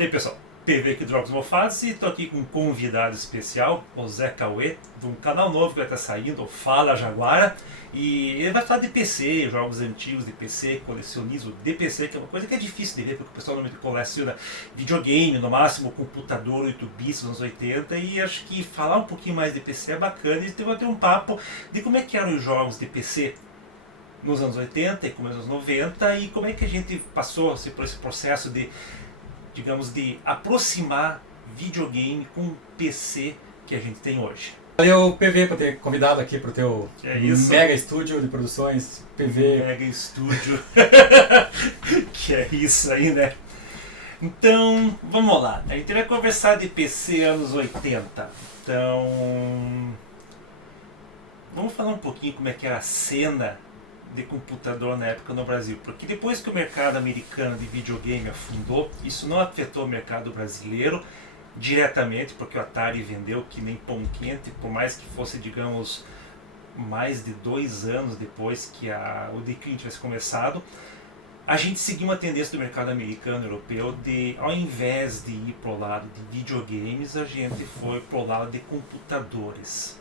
E aí pessoal, PV aqui do Jogos Mofados e estou aqui com um convidado especial, o Zé Cauê, de um canal novo que vai estar saindo, o Fala Jaguara, e ele vai falar de PC, jogos antigos de PC, colecionismo de PC, que é uma coisa que é difícil de ver, porque o pessoal normalmente coleciona videogame, no máximo computador 8 bits nos anos 80, e acho que falar um pouquinho mais de PC é bacana, e vai ter um papo de como é que eram os jogos de PC nos anos 80 e começo dos anos 90, e como é que a gente passou por esse processo de, digamos, de aproximar videogame com o PC que a gente tem hoje. Valeu, PV, por ter convidado aqui para o teu mega estúdio de produções, PV. Mega estúdio. Que é isso aí, né? Então, vamos lá. A gente vai conversar de PC anos 80. Então, vamos falar um pouquinho como é que era a cena de computador na época no Brasil, porque depois que o mercado americano de videogame afundou, isso não afetou o mercado brasileiro diretamente, porque o Atari vendeu que nem pão quente, por mais que fosse, digamos, mais de 2 anos depois que o declínio tivesse começado. A gente seguiu uma tendência do mercado americano e europeu de, ao invés de ir para o lado de videogames, a gente foi para o lado de computadores.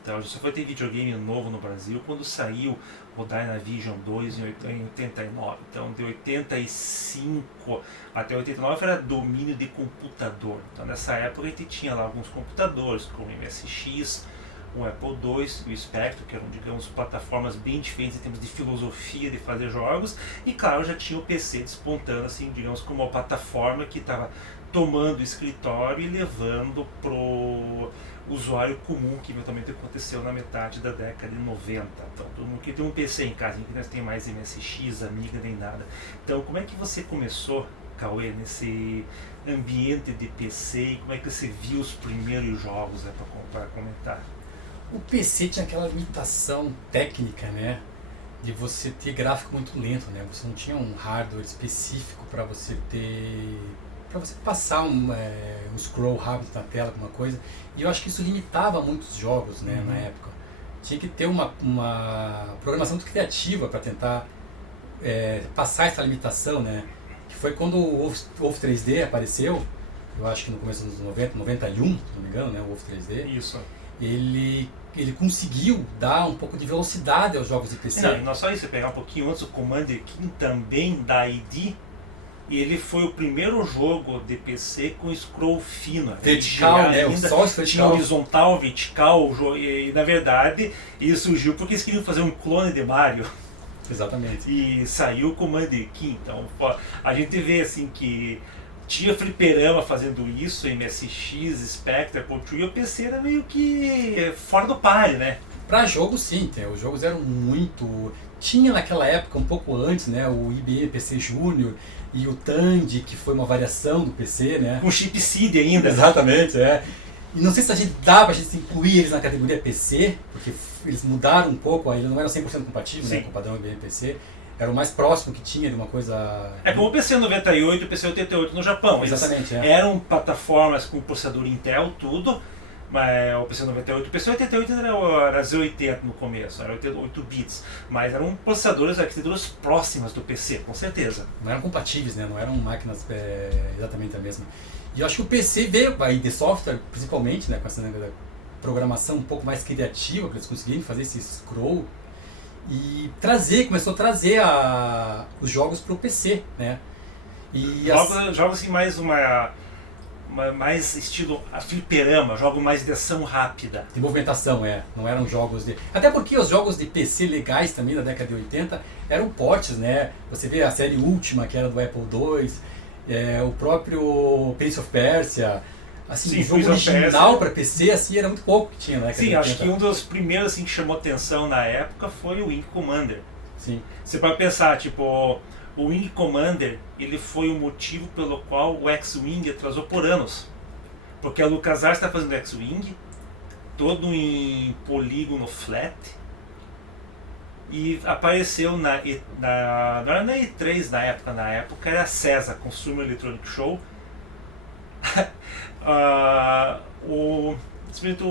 Então, a gente só foi ter videogame novo no Brasil quando saiu o Dynavision 2 em 89. Então, de 85 até 89 era domínio de computador. Então, nessa época a gente tinha lá alguns computadores, como o MSX, o Apple II, o Spectrum, que eram, digamos, plataformas bem diferentes em termos de filosofia de fazer jogos. E, claro, já tinha o PC despontando, assim, digamos, como uma plataforma que estava tomando o escritório e levando pro usuário comum, que eventualmente aconteceu na metade da década de 90. Então, todo mundo que tem um PC em casa, que não tem mais MSX, Amiga, nem nada. Então, como é que você começou, Cauê, nesse ambiente de PC, e como é que você viu os primeiros jogos, né, para comentar? O PC tinha aquela limitação técnica, né? De você ter gráfico muito lento, né? Você não tinha um hardware específico para você ter... para você passar um scroll rápido na tela, alguma coisa. E eu acho que isso limitava muitos jogos, né, na época. Tinha que ter uma programação muito criativa para tentar passar essa limitação, né? Que foi quando o Wolf 3D apareceu, eu acho que no começo dos anos 90, 91, se não me engano, né, o Wolf 3D. Isso. Ele conseguiu dar um pouco de velocidade aos jogos de PC. Não, e não só isso, você pegar um pouquinho antes, o Commander King também da ID, e ele foi o primeiro jogo de PC com scroll fino. Vertical, né? Ainda Só tinha horizontal, vertical, e na verdade isso surgiu porque eles queriam fazer um clone de Mario. Exatamente. E saiu o Commander King. Então a gente vê assim que tinha fliperama fazendo isso, MSX, Spectre, Apple II, e o PC era meio que fora do páreo, né? Para jogos, sim, os jogos eram muito... Tinha naquela época, um pouco antes, né, o IBM PC Júnior e o Tandy, que foi uma variação do PC, né? Com chip SID ainda. Exatamente, E não sei se a gente dá pra gente incluir eles na categoria PC, porque eles mudaram um pouco, eles não eram 100% compatíveis, né, com o padrão IBM PC. Era o mais próximo que tinha de uma coisa... É como o PC 98 e o PC 88 no Japão. Exatamente, eram plataformas com processador Intel, tudo, mas o PC 98 e o PC 88 era Z80 no começo, era 8 bits, mas eram processadores, arquiteturas próximas do PC, com certeza. Não eram compatíveis, né? Não eram máquinas exatamente a mesma. E eu acho que o PC veio aí de software, principalmente, né, com essa programação um pouco mais criativa, para eles conseguirem fazer esse scroll e começou a trazer os jogos para o PC, né? E jogos assim mais estilo fliperama, jogo mais de ação rápida. De movimentação, não eram jogos de... Até porque os jogos de PC legais também da década de 80 eram portes, né? Você vê a série Última, que era do Apple II, o próprio Prince of Persia, assim, sim, o jogo original para PC, assim, era muito pouco que tinha, né? Sim, acho que um dos primeiros assim, que chamou atenção na época foi o Wing Commander. Sim. Você pode pensar, tipo, o Wing Commander, ele foi o motivo pelo qual o X-Wing atrasou por anos. Porque a LucasArts está fazendo X-Wing, todo em polígono flat, e apareceu não era na E3 na época era a CESA, Consumer Electronic Show, o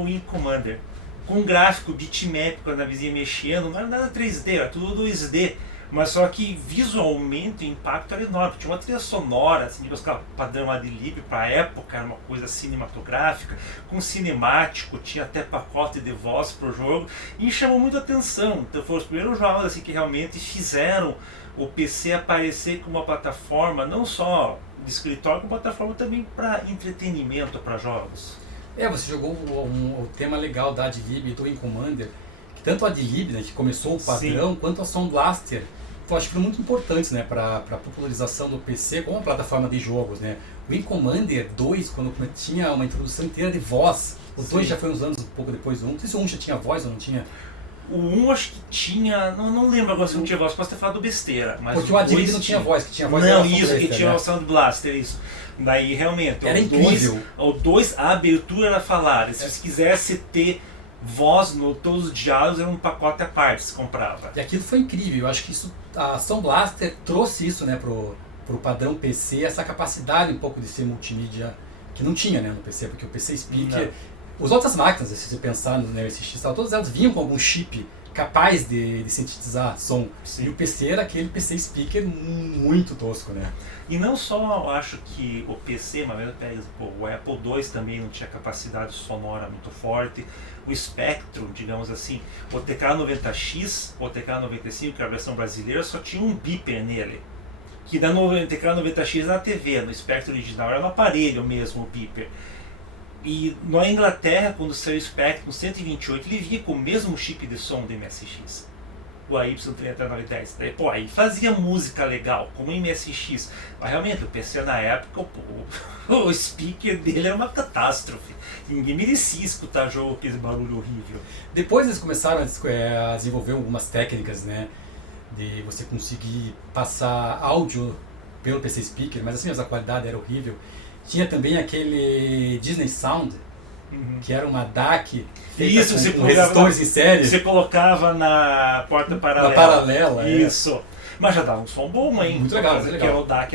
Wing Commander, com um gráfico bitmap, quando a vizinha mexendo, não era nada 3D, era tudo 2D, Mas só que visualmente o impacto era enorme. Tinha uma trilha sonora, assim, padrão Adlib para a época, era uma coisa cinematográfica, com cinemático, tinha até pacote de voz pro jogo, e chamou muita atenção. Então foram os primeiros jogos assim, que realmente fizeram o PC aparecer como uma plataforma, não só de escritório, como plataforma também para entretenimento, para jogos. Você jogou o tema legal da Adlib e do Wing Commander, que tanto a Adlib, né, que começou o padrão, sim, quanto a Sound Blaster, eu acho que foram muito importantes, né, para a popularização do PC como uma plataforma de jogos, né. O Wing Commander 2, quando tinha uma introdução inteira de voz, o 2 já foi uns anos um pouco depois do 1, não sei se o 1 já tinha voz ou não tinha. O 1 acho que tinha, não lembro agora se não tinha voz, posso ter falado besteira. Mas porque o Adlib não tinha voz, que tinha voz não, isso, que tinha o Sound Blaster, isso. Daí realmente, era incrível. O 2, a abertura era falar, se você quisesse ter voz no todos os diálogos, era um pacote à parte, se comprava. E aquilo foi incrível, eu acho que isso, a Sound Blaster trouxe isso, né, pro padrão PC, essa capacidade um pouco de ser multimídia, que não tinha, né, no PC, porque o PC Speaker... As outras máquinas, se você pensar no NeoSX, todas elas vinham com algum chip capaz de sintetizar som. Sim. E o PC era aquele PC Speaker muito tosco, né? E não só eu acho que o PC, mas o Apple II também não tinha capacidade sonora muito forte. O Spectrum, digamos assim, o TK-90X, o TK-95, que é a versão brasileira, só tinha um beeper nele. Que da TK-90X era na TV, no Spectrum original era no aparelho mesmo, o beeper. E na Inglaterra, quando saiu o Spectrum 128, ele vinha com o mesmo chip de som do MSX, o AY3910. Daí, aí fazia música legal, como o MSX. Mas realmente, o PC na época, o speaker dele era uma catástrofe. Ninguém merecia escutar jogo com aquele barulho horrível. Depois eles começaram a desenvolver algumas técnicas, né, de você conseguir passar áudio pelo PC speaker, mas assim, a qualidade era horrível. Tinha também aquele Disney Sound, que era uma DAC feita com resistores em série. Você colocava na porta paralela. Na paralela, isso. Mas já dava um som bom, hein? Muito legal, muito legal. Porque o DAC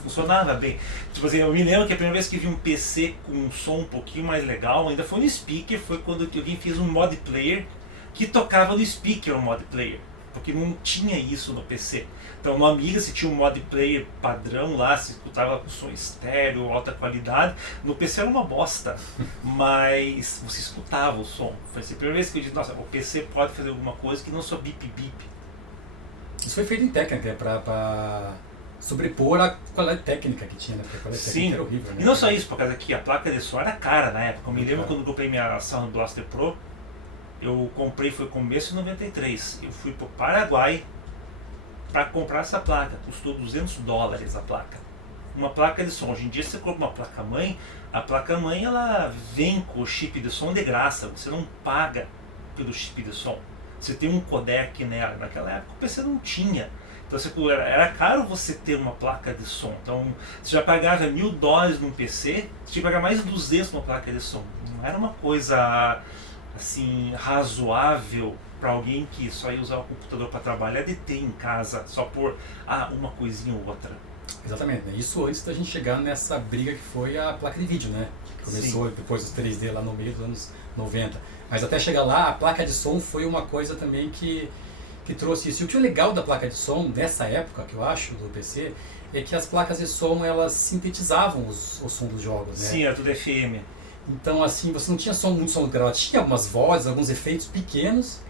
funcionava bem. Tipo assim, eu me lembro que a primeira vez que vi um PC com um som um pouquinho mais legal, ainda foi no speaker, foi quando alguém fez um mod player que tocava no speaker o mod player. Porque não tinha isso no PC. Então no Amiga se tinha um mod player padrão lá, se escutava com som estéreo, alta qualidade. No PC era uma bosta, mas você escutava o som. Foi a primeira vez que eu disse, nossa, o PC pode fazer alguma coisa que não só bip bip. Isso foi feito em técnica, para sobrepor a qualidade técnica que tinha, né? Porque a qualidade técnica era horrível, né? E não só isso, por causa que a placa de som era cara na época. Eu me lembro quando eu comprei minha Sound Blaster Pro, eu comprei, foi começo de 93. Eu fui pro Paraguai para comprar essa placa, custou $200 a placa. Uma placa de som. Hoje em dia você compra uma placa-mãe, a placa-mãe ela vem com o chip de som de graça, você não paga pelo chip de som. Você tem um codec nela. Naquela época o PC não tinha. Então era caro você ter uma placa de som. Então você já pagava $1.000 num PC, você tinha que pagar mais de 200 numa placa de som. Não era uma coisa assim razoável para alguém que só ia usar o computador para trabalhar de ter em casa só por uma coisinha ou outra. Exatamente, né? Isso antes da gente chegar nessa briga que foi a placa de vídeo, né? Que começou depois dos 3D lá no meio dos anos 90. Mas até chegar lá, a placa de som foi uma coisa também que trouxe isso. E o que é legal da placa de som nessa época, que eu acho, do PC, é que as placas de som elas sintetizavam o som dos jogos, né? Sim, era tudo FM. Então assim, você não tinha muito som gravado, tinha algumas vozes, alguns efeitos pequenos,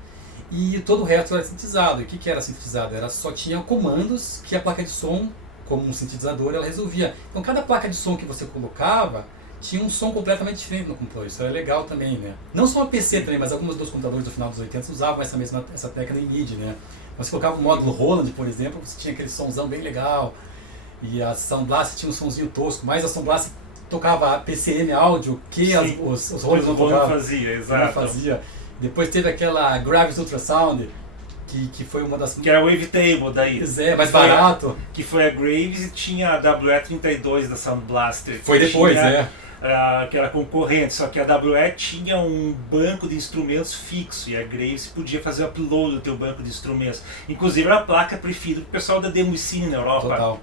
e todo o resto era sintetizado. E o que era sintetizado? Só tinha comandos que a placa de som, como um sintetizador, ela resolvia. Então cada placa de som que você colocava tinha um som completamente diferente no computador. Isso era legal também, né? Não só o PC também, mas alguns dos computadores do final dos 80 usavam essa técnica em MIDI, né? Você colocava o módulo Roland, por exemplo, você tinha aquele somzão bem legal. E a Sound Blaster tinha um somzinho tosco, mas a Sound Blaster tocava PCM áudio que os Roland não tocavam. Fazia, exato. Fazia. Depois teve aquela Gravis Ultrasound, que foi uma das... Que era a Wavetable daí. Mais barato. Que foi a Graves e tinha a WE32 da Sound Blaster. Foi depois, que era concorrente, só que a WE tinha um banco de instrumentos fixo e a Graves podia fazer o upload do teu banco de instrumentos. Inclusive era a placa preferida do pessoal da Demo Cine na Europa. Total.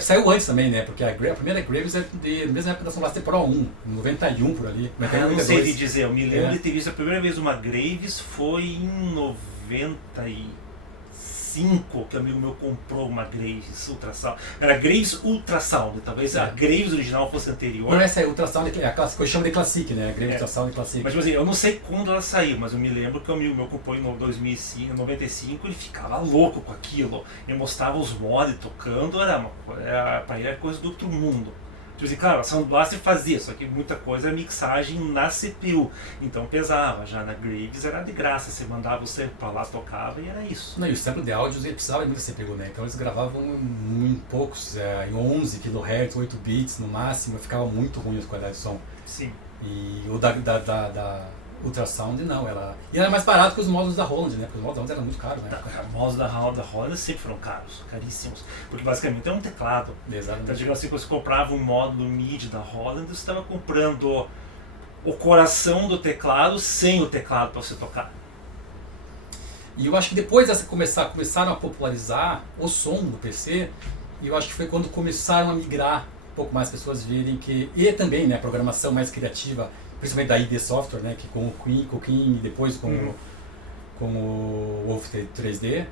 Saiu antes também, né? Porque a primeira Graves é da mesma época da Sound Blaster Pro 1, 91 por ali. Eu não sei te dizer, eu me lembro de ter visto a primeira vez uma Graves foi em 95, 2005 que um amigo meu comprou uma Graves Ultrasound. Era Graves Ultrasound, talvez a Graves original fosse anterior. Não, essa é Ultrasound, a que eu chamo de Classic, né? Graves Ultrasound Classic. Mas tipo assim, eu não sei quando ela saiu, mas eu me lembro que um amigo meu comprou em 2005, 95, ele ficava louco com aquilo. Ele mostrava os mods tocando, pra ele era coisa do outro mundo. Tipo assim, claro, a Sound Blaster fazia, só que muita coisa é mixagem na CPU, então pesava. Já na Graves era de graça, você mandava o sample pra lá, tocava e era isso. Não, e o sample de áudios ele precisava de muita CPU, né? Então eles gravavam em poucos, em 11 kHz, 8 bits no máximo, ficava muito ruim a qualidade de som. Sim. E o da Ultrasound não, e era mais barato que os módulos da Roland, né? Porque os módulos da Roland eram muito caros, né? Os módulos da Roland sempre foram caros, caríssimos, porque basicamente é um teclado. Exatamente. Então, digamos assim, quando você comprava um módulo MIDI da Roland, você estava comprando o coração do teclado sem o teclado para você tocar. E eu acho que depois dessa começaram a popularizar o som do PC, e eu acho que foi quando começaram a migrar um pouco mais pessoas verem que, e também, né, a programação mais criativa, principalmente da ID Software, né, que com o Queen e depois com o Wolf 3D,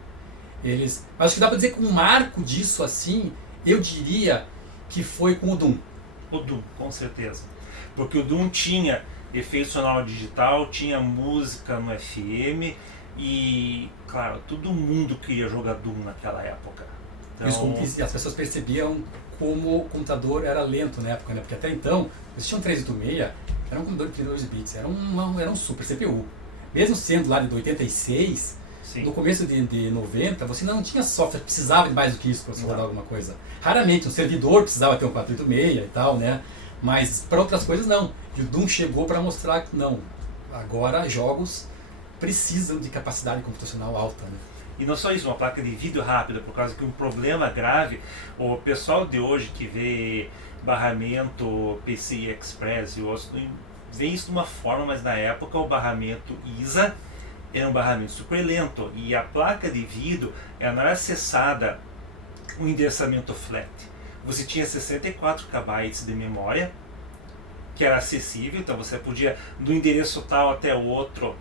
acho que dá para dizer que um marco disso assim, eu diria que foi com o Doom. O Doom, com certeza. Porque o Doom tinha efeito sonoro digital, tinha música no FM e, claro, todo mundo queria jogar Doom naquela época. Então... E as pessoas percebiam como o computador era lento na época, né? Porque até então, existia um 386, era um computador de 32 bits, era um super CPU. Mesmo sendo lá de 86, Sim. No começo de 90, você não tinha software, precisava de mais do que isso para você rodar alguma coisa. Raramente, um servidor precisava ter um 486 e tal, né? Mas para outras coisas não. E o Doom chegou para mostrar que não. Agora jogos precisam de capacidade computacional alta, né? E não só isso, uma placa de vídeo rápida, por causa que um problema grave, o pessoal de hoje que vê barramento PCI Express e outros, vê isso de uma forma, mas na época o barramento ISA era um barramento super lento e a placa de vídeo ela não era acessada um endereçamento flat. Você tinha 64 KB de memória, que era acessível, então você podia do endereço tal até o outro,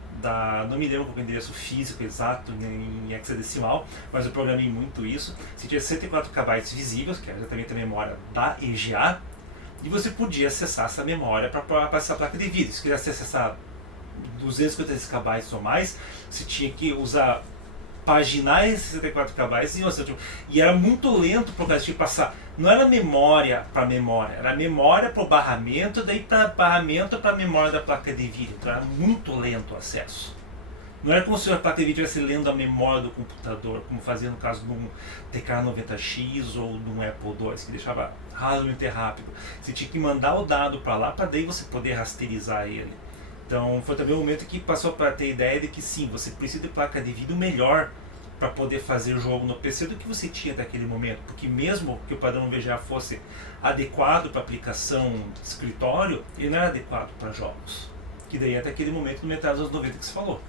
não me lembro qual é o endereço físico exato em hexadecimal, mas eu programei muito isso. Você tinha 64 KB visíveis, que era exatamente a memória da EGA, e você podia acessar essa memória para essa placa de vídeo. Se quisesse acessar 256 KB ou mais, você tinha que paginar esses 64 KB e era muito lento por causa de passar. Não era memória para memória, era memória para o barramento, daí para barramento para a memória da placa de vídeo. Então era muito lento o acesso. Não era como se a placa de vídeo estivesse lendo a memória do computador, como fazia no caso de um TK-90X ou de um Apple II, que deixava razoavelmente rápido. Você tinha que mandar o dado para lá para daí você poder rasterizar ele. Então foi também um momento que passou para ter a ideia de que sim, você precisa de placa de vídeo melhor para poder fazer jogo no PC do que você tinha naquele momento, porque mesmo que o padrão VGA fosse adequado para aplicação de escritório, ele não era adequado para jogos, que daí até aquele momento no metade dos anos 90 que se falou.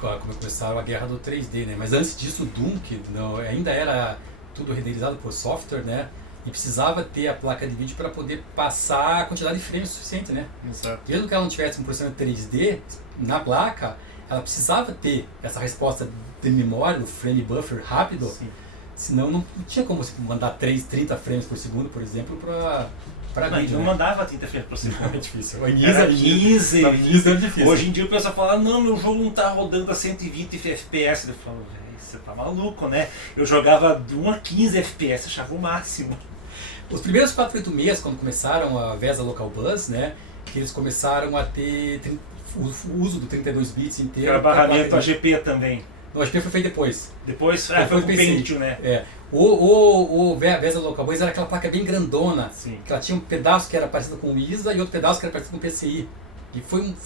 Como começaram a guerra do 3D, né? Mas antes disso o Doom, que ainda era tudo renderizado por software, né? E precisava ter a placa de vídeo para poder passar a quantidade de frames suficiente, né? Exato. Mesmo que ela não tivesse um processamento 3D na placa, ela precisava ter essa resposta de memória, do frame buffer rápido. Sim. Senão não tinha como você mandar 30 frames por segundo, por exemplo, para vídeo. Não né? mandava 30 frames por segundo. É difícil. Era 15. É difícil. Hoje em dia o pessoal fala, não, meu jogo não tá rodando a 120 FPS. Eu falo, você tá maluco, né? Eu jogava de 1 a 15 FPS, achava o máximo. Os primeiros 486, quando começaram a VESA Local Bus, né, que eles começaram a ter o uso do 32 bits inteiro. Era barramento AGP também. Não, a AGP foi feito depois. Depois foi com o Pentium, né? É. O VESA Local Bus era aquela placa bem grandona. Sim. Que ela tinha um pedaço que era parecido com o ISA e outro pedaço que era parecido com o PCI. E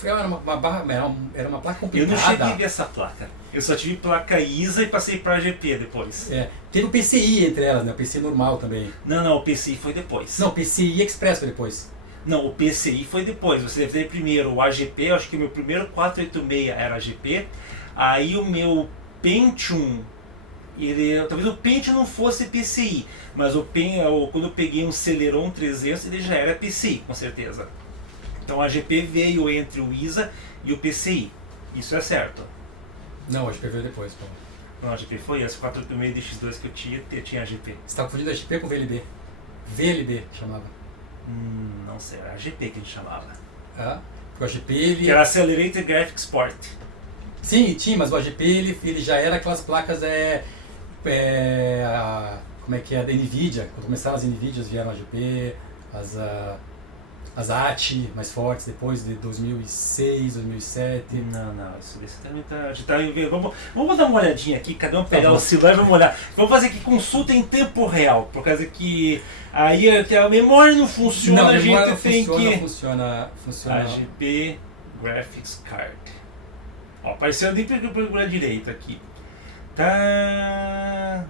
era uma placa complicada. Eu não cheguei a ver essa placa. Eu só tive placa ISA e passei para AGP depois. Teve o PCI entre elas, né? O PCI normal também. Não, o PCI foi depois. Não, o PCI Express foi depois. Não, o PCI foi depois. Você deve ter primeiro o AGP, eu acho que o meu primeiro 486 era AGP. Aí o meu Pentium, talvez o Pentium não fosse PCI, mas quando eu peguei um Celeron 300, ele já era PCI, com certeza. Então a AGP veio entre o ISA e o PCI. Isso é certo. Não, a AGP veio depois, pô. Não, a GP foi essa, 486 DX2 que eu tinha a GP. Você está confundindo a GP com VLB. VLB chamava. Não sei, era a GP que a gente chamava. Ah, porque o AGP ele... Que era Accelerated Graphics Port. Sim, tinha, mas o AGP ele já era aquelas placas como é que é, da NVIDIA. Quando começaram as NVIDIAs vieram a AGP, as AT mais fortes depois de 2006, 2007. Não, isso também tá... A gente tá vendo. Vamos dar uma olhadinha aqui, cada um pegar o celular e vamos olhar. Vamos fazer aqui consulta em tempo real, por causa que aí a memória não funciona, a gente tem que... Não funciona. AGP Graphics Card. Ó, apareceu ali para direito aqui. Tá...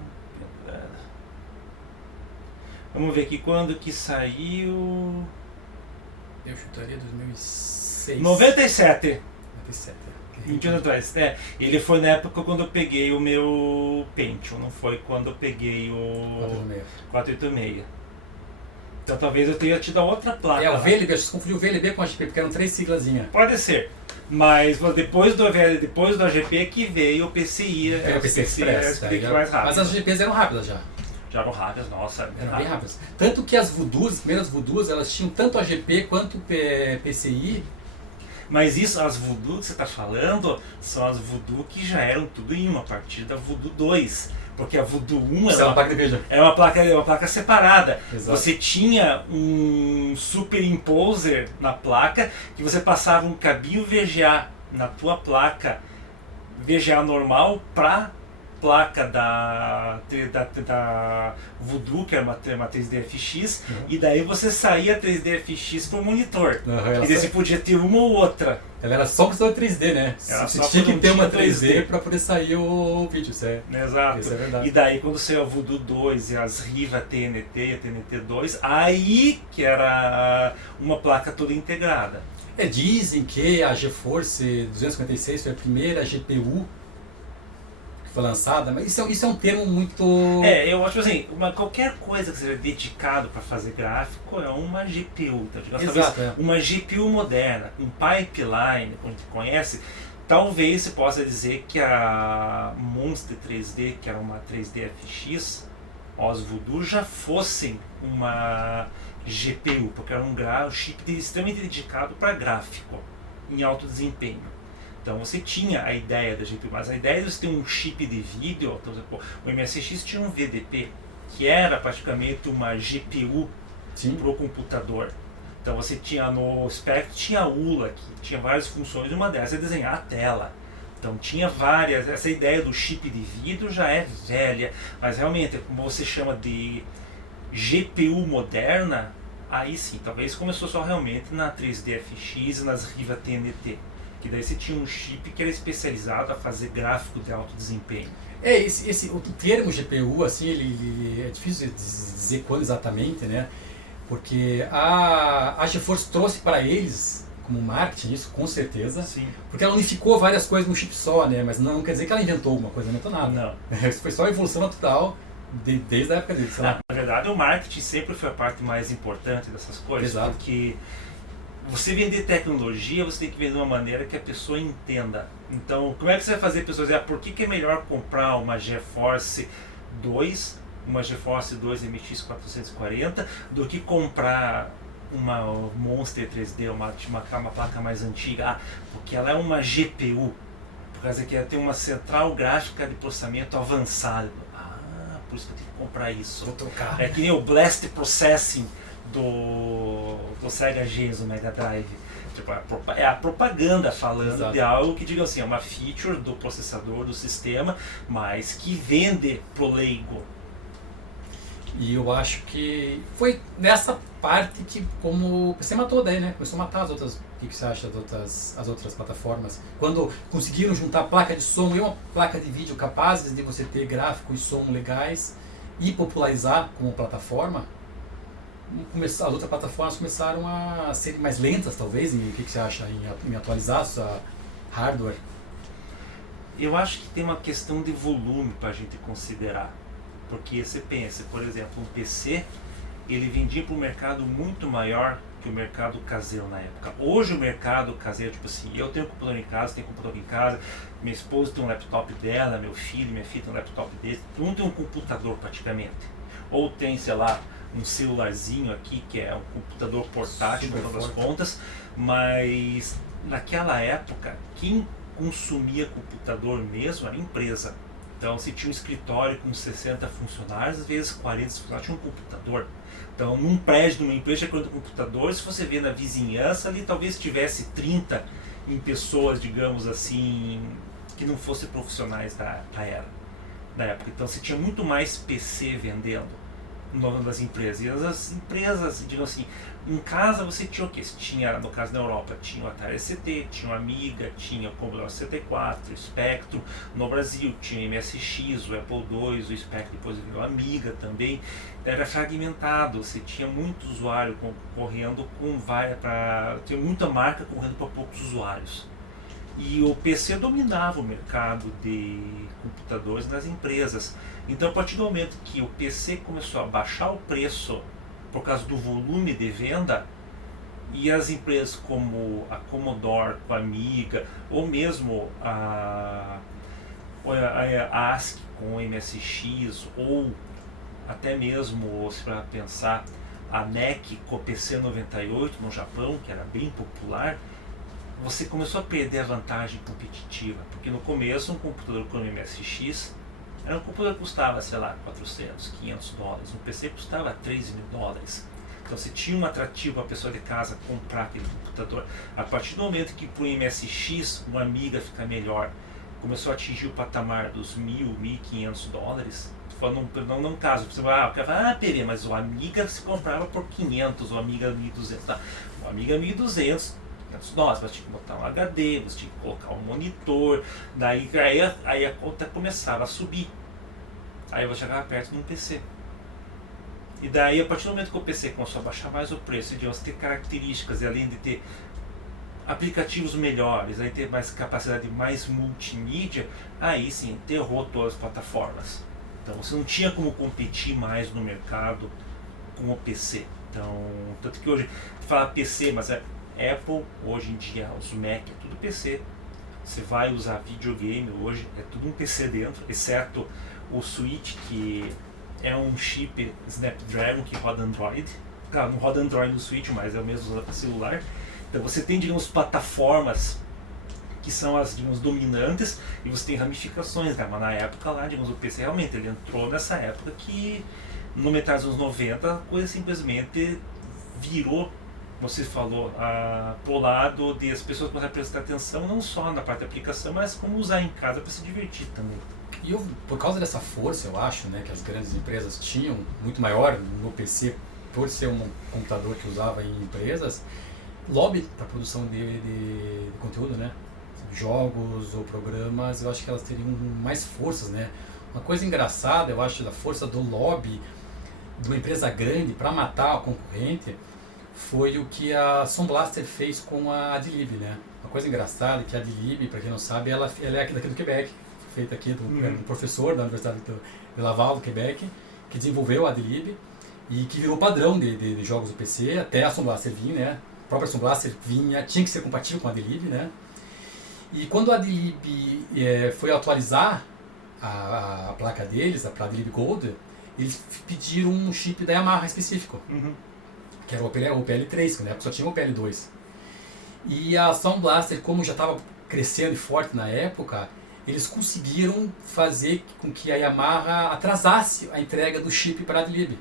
Vamos ver aqui quando que saiu... Eu chutaria 2006. 97. 97. 20 anos atrás. Ele foi na época quando eu peguei o meu Pentium, não foi quando eu peguei o 486. Então talvez eu tenha tido a outra placa. O VLB, acho que confundiu o VLB com a AGP, porque eram 3 siglazinhas. Pode ser. Mas depois do AGP que veio o PCI. O PCI Express. Mais rápido. Mas as AGPs eram rápidas já. Já eram rápidas, nossa. Eram bem rápidas. Tanto que as Voodoos, as primeiras Voodoos, elas tinham tanto AGP quanto PCI. Mas isso, as Voodoo que você está falando, são as Voodoo que já eram tudo em uma, a partir da Voodoo 2. Porque a Voodoo 1 é uma placa separada. Exato. Você tinha um superimposer na placa, que você passava um cabinho VGA na tua placa VGA normal para placa da Voodoo, que era uma 3DFX, e daí você saía 3DFX para o monitor. E daí você podia ter uma ou outra. Ela era só questão de 3D, né? Você tinha que ter uma 3D para poder sair o vídeo, certo? Exato. Isso é verdade. E daí quando saiu a Voodoo 2 e as Riva TNT e a TNT 2, aí que era uma placa toda integrada. Dizem que a GeForce 256 foi a primeira GPU foi lançada, mas isso é um termo muito... eu acho assim, qualquer coisa que seja dedicado para fazer gráfico é uma GPU, tá? Exato, uma GPU moderna, um pipeline, como a gente conhece, talvez se possa dizer que a Monster 3D, que era uma 3D FX, os Voodoo já fossem uma GPU, porque era um chip extremamente dedicado para gráfico, em alto desempenho. Então você tinha a ideia da GPU, mas a ideia de você ter um chip de vídeo, então, o MSX tinha um VDP, que era praticamente uma GPU para o computador. Então você tinha no Spectrum, tinha a ULA, que tinha várias funções, e uma dessas é desenhar a tela. Então tinha várias, essa ideia do chip de vídeo já é velha, mas realmente, como você chama de GPU moderna, aí sim, talvez começou só realmente na 3DFX e nas Riva TNT. Que daí você tinha um chip que era especializado a fazer gráfico de alto desempenho. O termo GPU, assim, ele é difícil de dizer quando exatamente, né? Porque a GeForce trouxe para eles, como marketing, isso com certeza. Sim. Porque ela unificou várias coisas num chip só, né? Mas não quer dizer que ela inventou alguma coisa, não inventou nada. Não. Isso foi só a evolução natural desde a época dele, sei lá. Na verdade, o marketing sempre foi a parte mais importante dessas coisas. Exato. Porque você vender tecnologia, você tem que vender de uma maneira que a pessoa entenda. Então, como é que você vai fazer a pessoa dizer, por que é melhor comprar uma GeForce 2, uma GeForce 2 MX 440, do que comprar uma Monster 3D, uma placa mais antiga? Porque ela é uma GPU, por causa que ela tem uma central gráfica de processamento avançado. Por isso que eu tenho que comprar isso. Vou trocar. É que nem o Blast Processing do Sega Genesis, do Mega Drive. Tipo, é a propaganda falando Exato. de algo que, diga assim, é uma feature do processador, do sistema, mas que vende pro leigo. E eu acho que foi nessa parte que, como o PC matou daí, né? Começou a matar as outras. O que você acha das outras plataformas? Quando conseguiram juntar placa de som e uma placa de vídeo capazes de você ter gráfico e som legais e popularizar como plataforma, as outras plataformas começaram a ser mais lentas, talvez. E o que você acha em atualizar sua hardware? Eu acho que tem uma questão de volume para a gente considerar. Porque você pensa, por exemplo, um PC, ele vendia para um mercado muito maior que o mercado caseiro na época. Hoje o mercado caseiro, tipo assim, eu tenho computador em casa, tenho computador em casa, minha esposa tem um laptop dela, meu filho, minha filha tem um laptop dele, todo mundo tem um computador praticamente. Ou tem, sei lá, um celularzinho aqui que é um computador portátil, no final das contas, mas naquela época, quem consumia computador mesmo era a empresa. Então, se tinha um escritório com 60 funcionários, às vezes 40 funcionários tinha um computador. Então, num prédio de uma empresa tinha 40 computadores, se você vê na vizinhança ali, talvez tivesse 30 em pessoas, digamos assim, que não fossem profissionais da época. Então, você tinha muito mais PC vendendo das empresas. E as empresas, digamos assim, em casa você tinha o quê? Você tinha, no caso na Europa, tinha o Atari ST, tinha o Amiga, tinha o Commodore 64, o Spectrum. No Brasil tinha o MSX, o Apple II, o Spectrum, depois veio o Amiga também. Era fragmentado, você tinha muito usuário concorrendo com tinha muita marca concorrendo para poucos usuários. E o PC dominava o mercado de computadores nas empresas. Então, a partir do momento que o PC começou a baixar o preço por causa do volume de venda, e as empresas como a Commodore, com a Amiga, ou mesmo a ASCII com o MSX, ou até mesmo, se para pensar, a NEC com o PC-98 no Japão, que era bem popular, você começou a perder a vantagem competitiva, porque no começo um computador com MSX era um computador que custava, sei lá, 400, 500 dólares, um PC custava 13 mil dólares. Então você tinha um atrativo para a pessoa de casa comprar aquele computador. A partir do momento que para o MSX uma Amiga fica melhor, começou a atingir o patamar dos 1.000, 1.500 dólares, não caso, você vai, o cara fala, PV, mas o Amiga se comprava por 500, o Amiga 1200, tá? O Amiga 1200, $500, você tinha que botar um HD, você tinha que colocar um monitor, daí aí a conta começava a subir, aí você chegava perto de um PC. E daí, a partir do momento que o PC começou a baixar mais o preço, de você ter características, e além de ter aplicativos melhores, aí ter mais capacidade, mais multimídia, aí sim, enterrou todas as plataformas. Então você não tinha como competir mais no mercado com o PC. Então, tanto que hoje, fala PC, mas é Apple, hoje em dia, os Mac, é tudo PC. Você vai usar videogame hoje, é tudo um PC dentro, exceto o Switch, que é um chip Snapdragon que roda Android. Claro, não roda Android no Switch, mas é o mesmo usado para celular. Então você tem, digamos, plataformas que são as, digamos, dominantes, e você tem ramificações, né? Mas na época lá, digamos, o PC realmente ele entrou nessa época que no metade dos anos 90 a coisa simplesmente virou, você falou, pro lado de as pessoas começarem a prestar atenção não só na parte da aplicação, mas como usar em casa para se divertir também. E por causa dessa força, eu acho, né, que as grandes empresas tinham, muito maior no PC, por ser um computador que usava em empresas, lobby para produção de conteúdo, né? Jogos ou programas, eu acho que elas teriam mais forças, né? Uma coisa engraçada, eu acho, da força do lobby de uma empresa grande para matar a concorrente foi o que a Sound Blaster fez com a Adlib, né? Uma coisa engraçada é que a Adlib, para quem não sabe, ela é aqui daqui do Quebec, feita aqui do um professor da Universidade de Laval, do Quebec, que desenvolveu a Adlib e que virou padrão de jogos do PC, até a Sound Blaster vinha, né? A própria Sound Blaster tinha que ser compatível com a Adlib, né? E quando a Adlib foi atualizar a placa deles, a Adlib Gold, eles pediram um chip da Yamaha específico, que era o PL3, que na época só tinha o PL2. E a Sound Blaster, como já estava crescendo e forte na época, eles conseguiram fazer com que a Yamaha atrasasse a entrega do chip para a Adlib.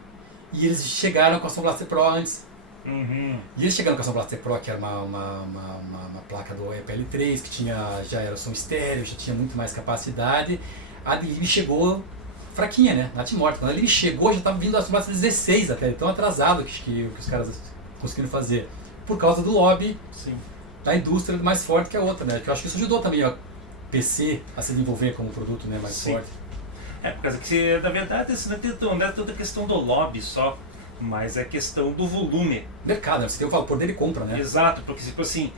E eles chegaram com a Sound Blaster Pro antes. E eles chegaram com a Sound Blaster Pro, que era uma placa do PL3, que já era som estéreo, já tinha muito mais capacidade. A Adlib chegou fraquinha, né? Natimorta. Quando a Adlib chegou, já estava vindo a Sound Blaster 16 até, tão atrasado que os caras conseguiram fazer. Por causa do lobby da indústria mais forte que a outra, né? Que eu acho que isso ajudou também a PC a se desenvolver como produto, né, mais forte. Por causa que, na verdade, isso não é tanta questão do lobby só, mas é questão do volume. Mercado, né? Você tem o poder de compra, né? Exato, porque tipo assim,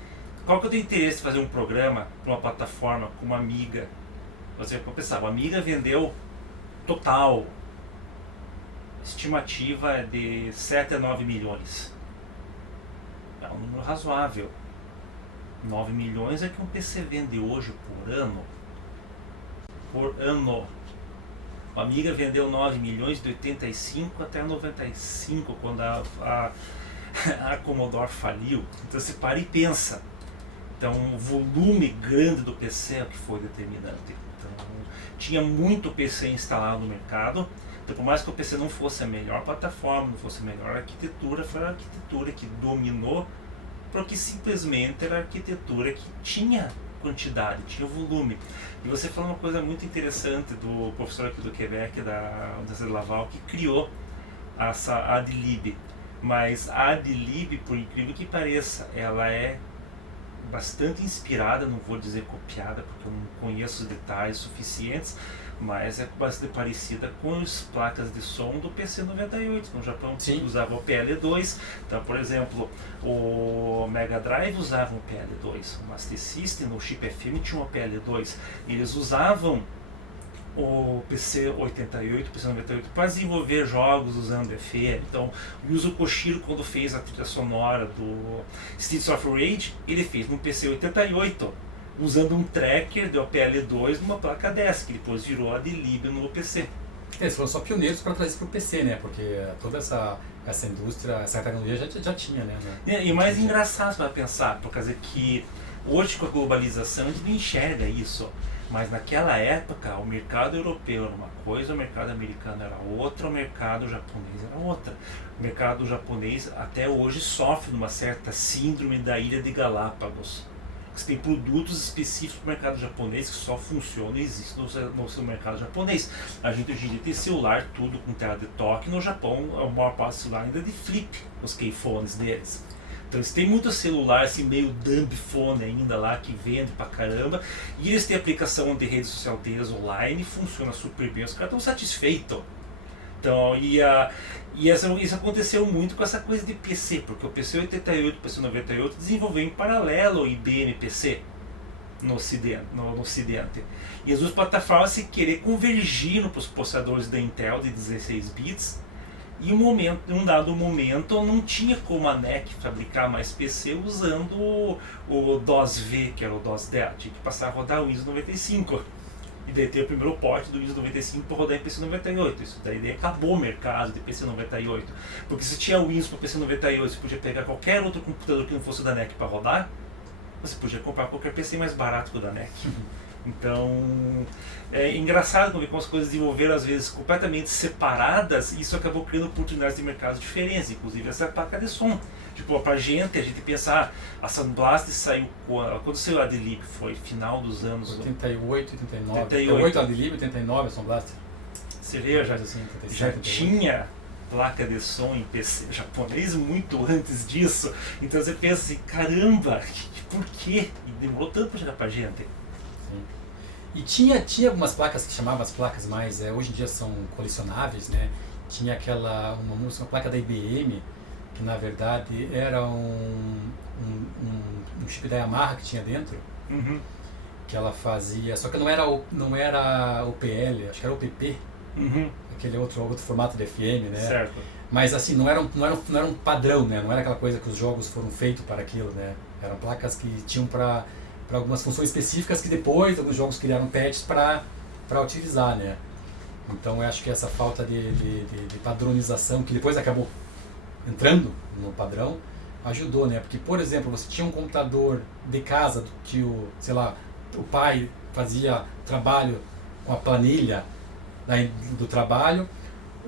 qual que eu tenho interesse em fazer um programa para uma plataforma como a Amiga? Você pode pensar, a Amiga vendeu total, estimativa de 7 a 9 milhões. é um número razoável. 9 milhões é que um PC vende hoje por ano. Por ano. A Amiga vendeu 9 milhões de 85 até 95, quando a Commodore faliu. Então você para e pensa. Então o volume grande do PC é o que foi determinante. Então tinha muito PC instalado no mercado. Então, por mais que o PC não fosse a melhor plataforma, não fosse a melhor arquitetura, foi a arquitetura que dominou, porque simplesmente era a arquitetura que tinha quantidade, tinha volume. E você falou uma coisa muito interessante do professor aqui do Quebec, da Universidade de Laval, que criou essa Adlib. Mas a Adlib, por incrível que pareça, ela é bastante inspirada, não vou dizer copiada, porque eu não conheço os detalhes suficientes, mas é bastante parecida com as placas de som do PC-98. No Japão usava o PL2, então, por exemplo, o Mega Drive usava um PL2, o Master System, no Chip FM tinha um PL2, eles usavam o PC-88, PC-98 para desenvolver jogos usando FM. Então, o Yuzo Koshiro, quando fez a trilha sonora do Streets of Rage, ele fez no PC-88, usando um tracker de OPL2 numa placa dessa, que depois virou a Adlib no PC. Eles foram só pioneiros para trazer isso para o PC, né? Porque toda essa indústria, essa tecnologia já tinha, né? E o mais engraçado para pensar, por causa que hoje com a globalização a gente não enxerga isso, mas naquela época o mercado europeu era uma coisa, o mercado americano era outra, o mercado japonês era outra. O mercado japonês até hoje sofre de uma certa síndrome da Ilha de Galápagos. Você tem produtos específicos para o mercado japonês que só funcionam e existem no seu mercado japonês. A gente hoje em dia tem celular tudo com tela de toque. No Japão, a maior parte do celular ainda é de flip, os keyphones deles. Então eles têm muito celular assim, meio dumb phone ainda lá, que vende pra caramba. E eles têm aplicação de rede social deles online, funciona super bem, os caras estão satisfeitos. Então, isso aconteceu muito com essa coisa de PC, porque o PC-88 e o PC-98 desenvolveu em paralelo o IBM PC no Ocidente. E as duas plataformas se querer convergir para os processadores da Intel de 16 bits, e em um dado momento não tinha como a NEC fabricar mais PC usando o DOS-V, que era o DOS-10, tinha que passar a rodar o Windows 95. E daí tem o primeiro porte do Windows 95 para rodar em PC-98. Isso daí acabou o mercado de PC-98. Porque se tinha Windows para PC-98, você podia pegar qualquer outro computador que não fosse da NEC para rodar, você podia comprar qualquer PC mais barato que o da NEC. Então, é engraçado ver como as coisas desenvolveram às vezes completamente separadas, e isso acabou criando oportunidades de mercados diferentes, inclusive essa placa de som. Tipo, pra gente, a gente pensa, a Sound Blast saiu quando saiu a Adlib, foi final dos anos 88, 89. 88 a Adlib, 89 a Sound Blast. Você vê, já 87, tinha placa de som em PC japonês muito antes disso. Então você pensa assim, caramba, por quê? E demorou tanto pra chegar pra gente. E tinha algumas placas que chamavam as placas mais, hoje em dia são colecionáveis, né? Tinha uma placa da IBM, que na verdade era um chip da Yamaha que tinha dentro, que ela fazia, só que não era OPL, acho que era OPP, aquele outro formato de FM, né? Certo. Mas assim, não era um padrão, né? Não era aquela coisa que os jogos foram feitos para aquilo, né? Eram placas que tinham para algumas funções específicas que depois alguns jogos criaram patches para utilizar, né? Então eu acho que essa falta de padronização, que depois acabou entrando no padrão, ajudou, né? Porque, por exemplo, você tinha um computador de casa que o pai fazia trabalho com a planilha do trabalho,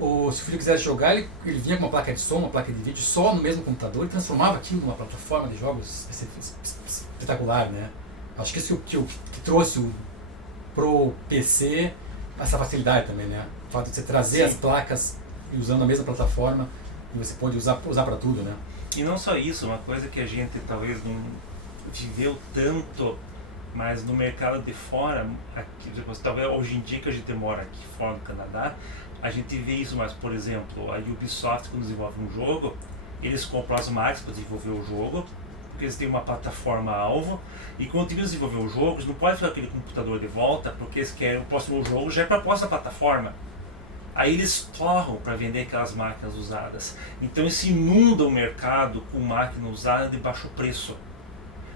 ou se o filho quisesse jogar, ele vinha com uma placa de som, uma placa de vídeo só no mesmo computador e transformava aquilo numa plataforma de jogos espetacular, né? Acho que isso que trouxe pro PC essa facilidade também, né? O fato de você trazer as placas e usando a mesma plataforma, e você pode usar para tudo, né? E não só isso, uma coisa que a gente talvez não viveu tanto, mas no mercado de fora, aqui, talvez hoje em dia que a gente mora aqui fora do Canadá, a gente vê isso, mas por exemplo, a Ubisoft, quando desenvolve um jogo, eles compram as máquinas para desenvolver o jogo, porque eles têm uma plataforma-alvo, e quando eles desenvolver o jogo, eles não podem fazer aquele computador de volta, porque eles querem o próximo jogo já é para a próxima plataforma. Aí eles torram para vender aquelas máquinas usadas. Então eles inundam o mercado com máquina usada de baixo preço.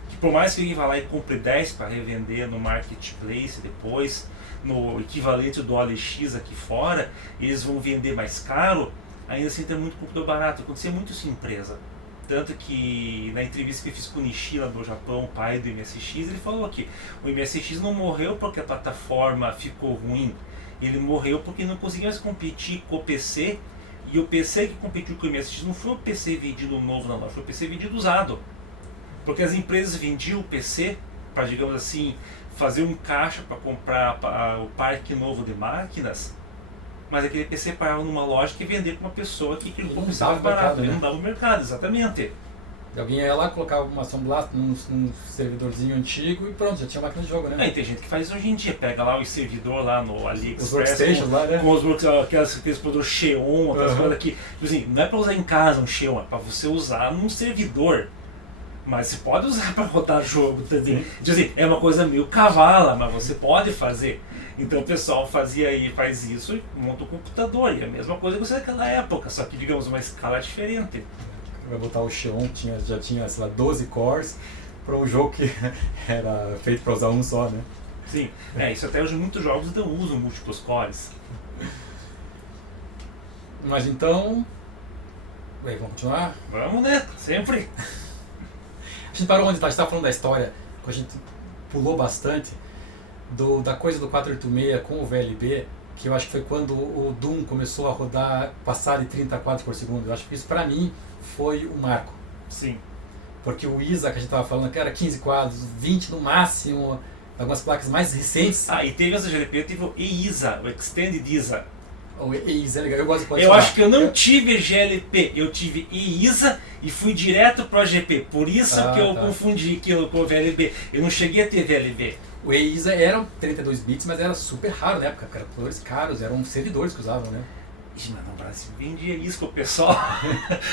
Que por mais que alguém vá lá e compre 10 para revender no marketplace depois, no equivalente do OLX aqui fora, eles vão vender mais caro, ainda assim tem muito comprador barato. Acontecia muito isso em empresa. Tanto que na entrevista que eu fiz com o Nishila do Japão, o pai do MSX, ele falou que o MSX não morreu porque a plataforma ficou ruim. Ele morreu porque não conseguia mais competir com o PC, e o PC que competiu com o MSX não foi o PC vendido novo na loja, foi o PC vendido usado. Porque as empresas vendiam o PC para, digamos assim, fazer um caixa para comprar o parque novo de máquinas, mas aquele PC parava numa loja que vendia para uma pessoa que não precisava barato, ele não dava o mercado, exatamente. Alguém ia lá, colocava uma Sound Blaster num servidorzinho antigo e pronto, já tinha máquina de jogo, né? Tem gente que faz isso hoje em dia, pega lá o servidor lá no AliExpress, os workstations lá, né? Com aqueles produtos Xeon, aquelas coisas aqui. Assim, não é para usar em casa um Xeon, é para você usar num servidor. Mas você pode usar para rodar jogo também. Assim, é uma coisa meio cavala, mas você pode fazer. Então o pessoal faz isso e monta o computador. E é a mesma coisa que você naquela época, só que digamos uma escala diferente. Vai botar o Xeon, já tinha, sei lá, 12 cores para um jogo que era feito para usar um só, né? Sim, isso até hoje muitos jogos não usam múltiplos cores. Mas então... vamos continuar? Vamos, né? Sempre. A gente parou onde está? A gente estava falando da história, que a gente pulou bastante, da coisa do 486 com o VLB, que eu acho que foi quando o Doom começou a rodar, passar de 30 quadros por segundo. Eu acho que isso para mim foi o marco. Sim. Porque o ISA que a gente estava falando, que era 15 quadros, 20 no máximo, algumas placas mais recentes. E teve essa GLP, teve o EISA, o Extended ISA. O EISA é legal, eu gosto de pode Eu acho que eu não tive GLP, eu tive EISA e fui direto para o GP. Por isso que eu confundi aquilo com o VLB. Eu não cheguei a ter VLB. O EISA era 32 bits, mas era super raro na época, eram computadores caros, eram servidores que usavam, né? Mas no Brasil vendia isso com o pessoal.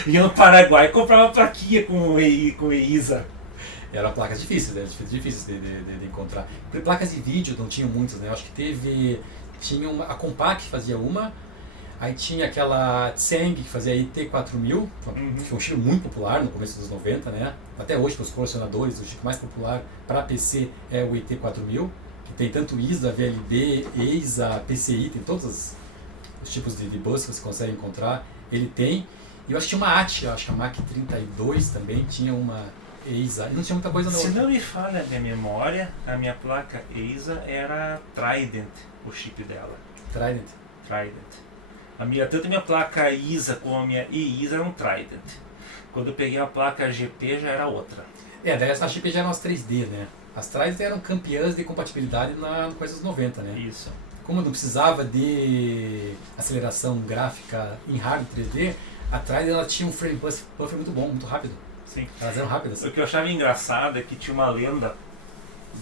Ia no Paraguai e comprava plaquinha com EISA. Eram placas difíceis, né? Difíceis de encontrar. Porque placas de vídeo não tinham muitas, né? Eu acho que tinha a Compaq que fazia uma, aí tinha aquela Tseng que fazia a IT4000, que foi um chip muito popular no começo dos 90, né? Até hoje para os colecionadores, o chip mais popular para PC é o IT4000, que tem tanto ISA, VLB, EISA, PCI, tem todos os tipos de bus que você consegue encontrar, ele tem. E eu acho que tinha uma AT, acho que a Mac 32 também tinha uma EISA, e não tinha muita coisa não. Se não me falha a minha memória, a minha placa EISA era Trident, o chip dela. Trident. Tanto a minha placa ISA como a minha EISA eram Trident. Quando eu peguei a placa GP já era outra. Daí as chips já eram as 3D, né? As Trident eram campeãs de compatibilidade na coisa dos 90, né? Isso. Como não precisava de aceleração gráfica em hardware 3D, a Trident ela tinha um frame buffer muito bom, muito rápido. Sim. Elas eram rápidas. O que eu achava engraçado é que tinha uma lenda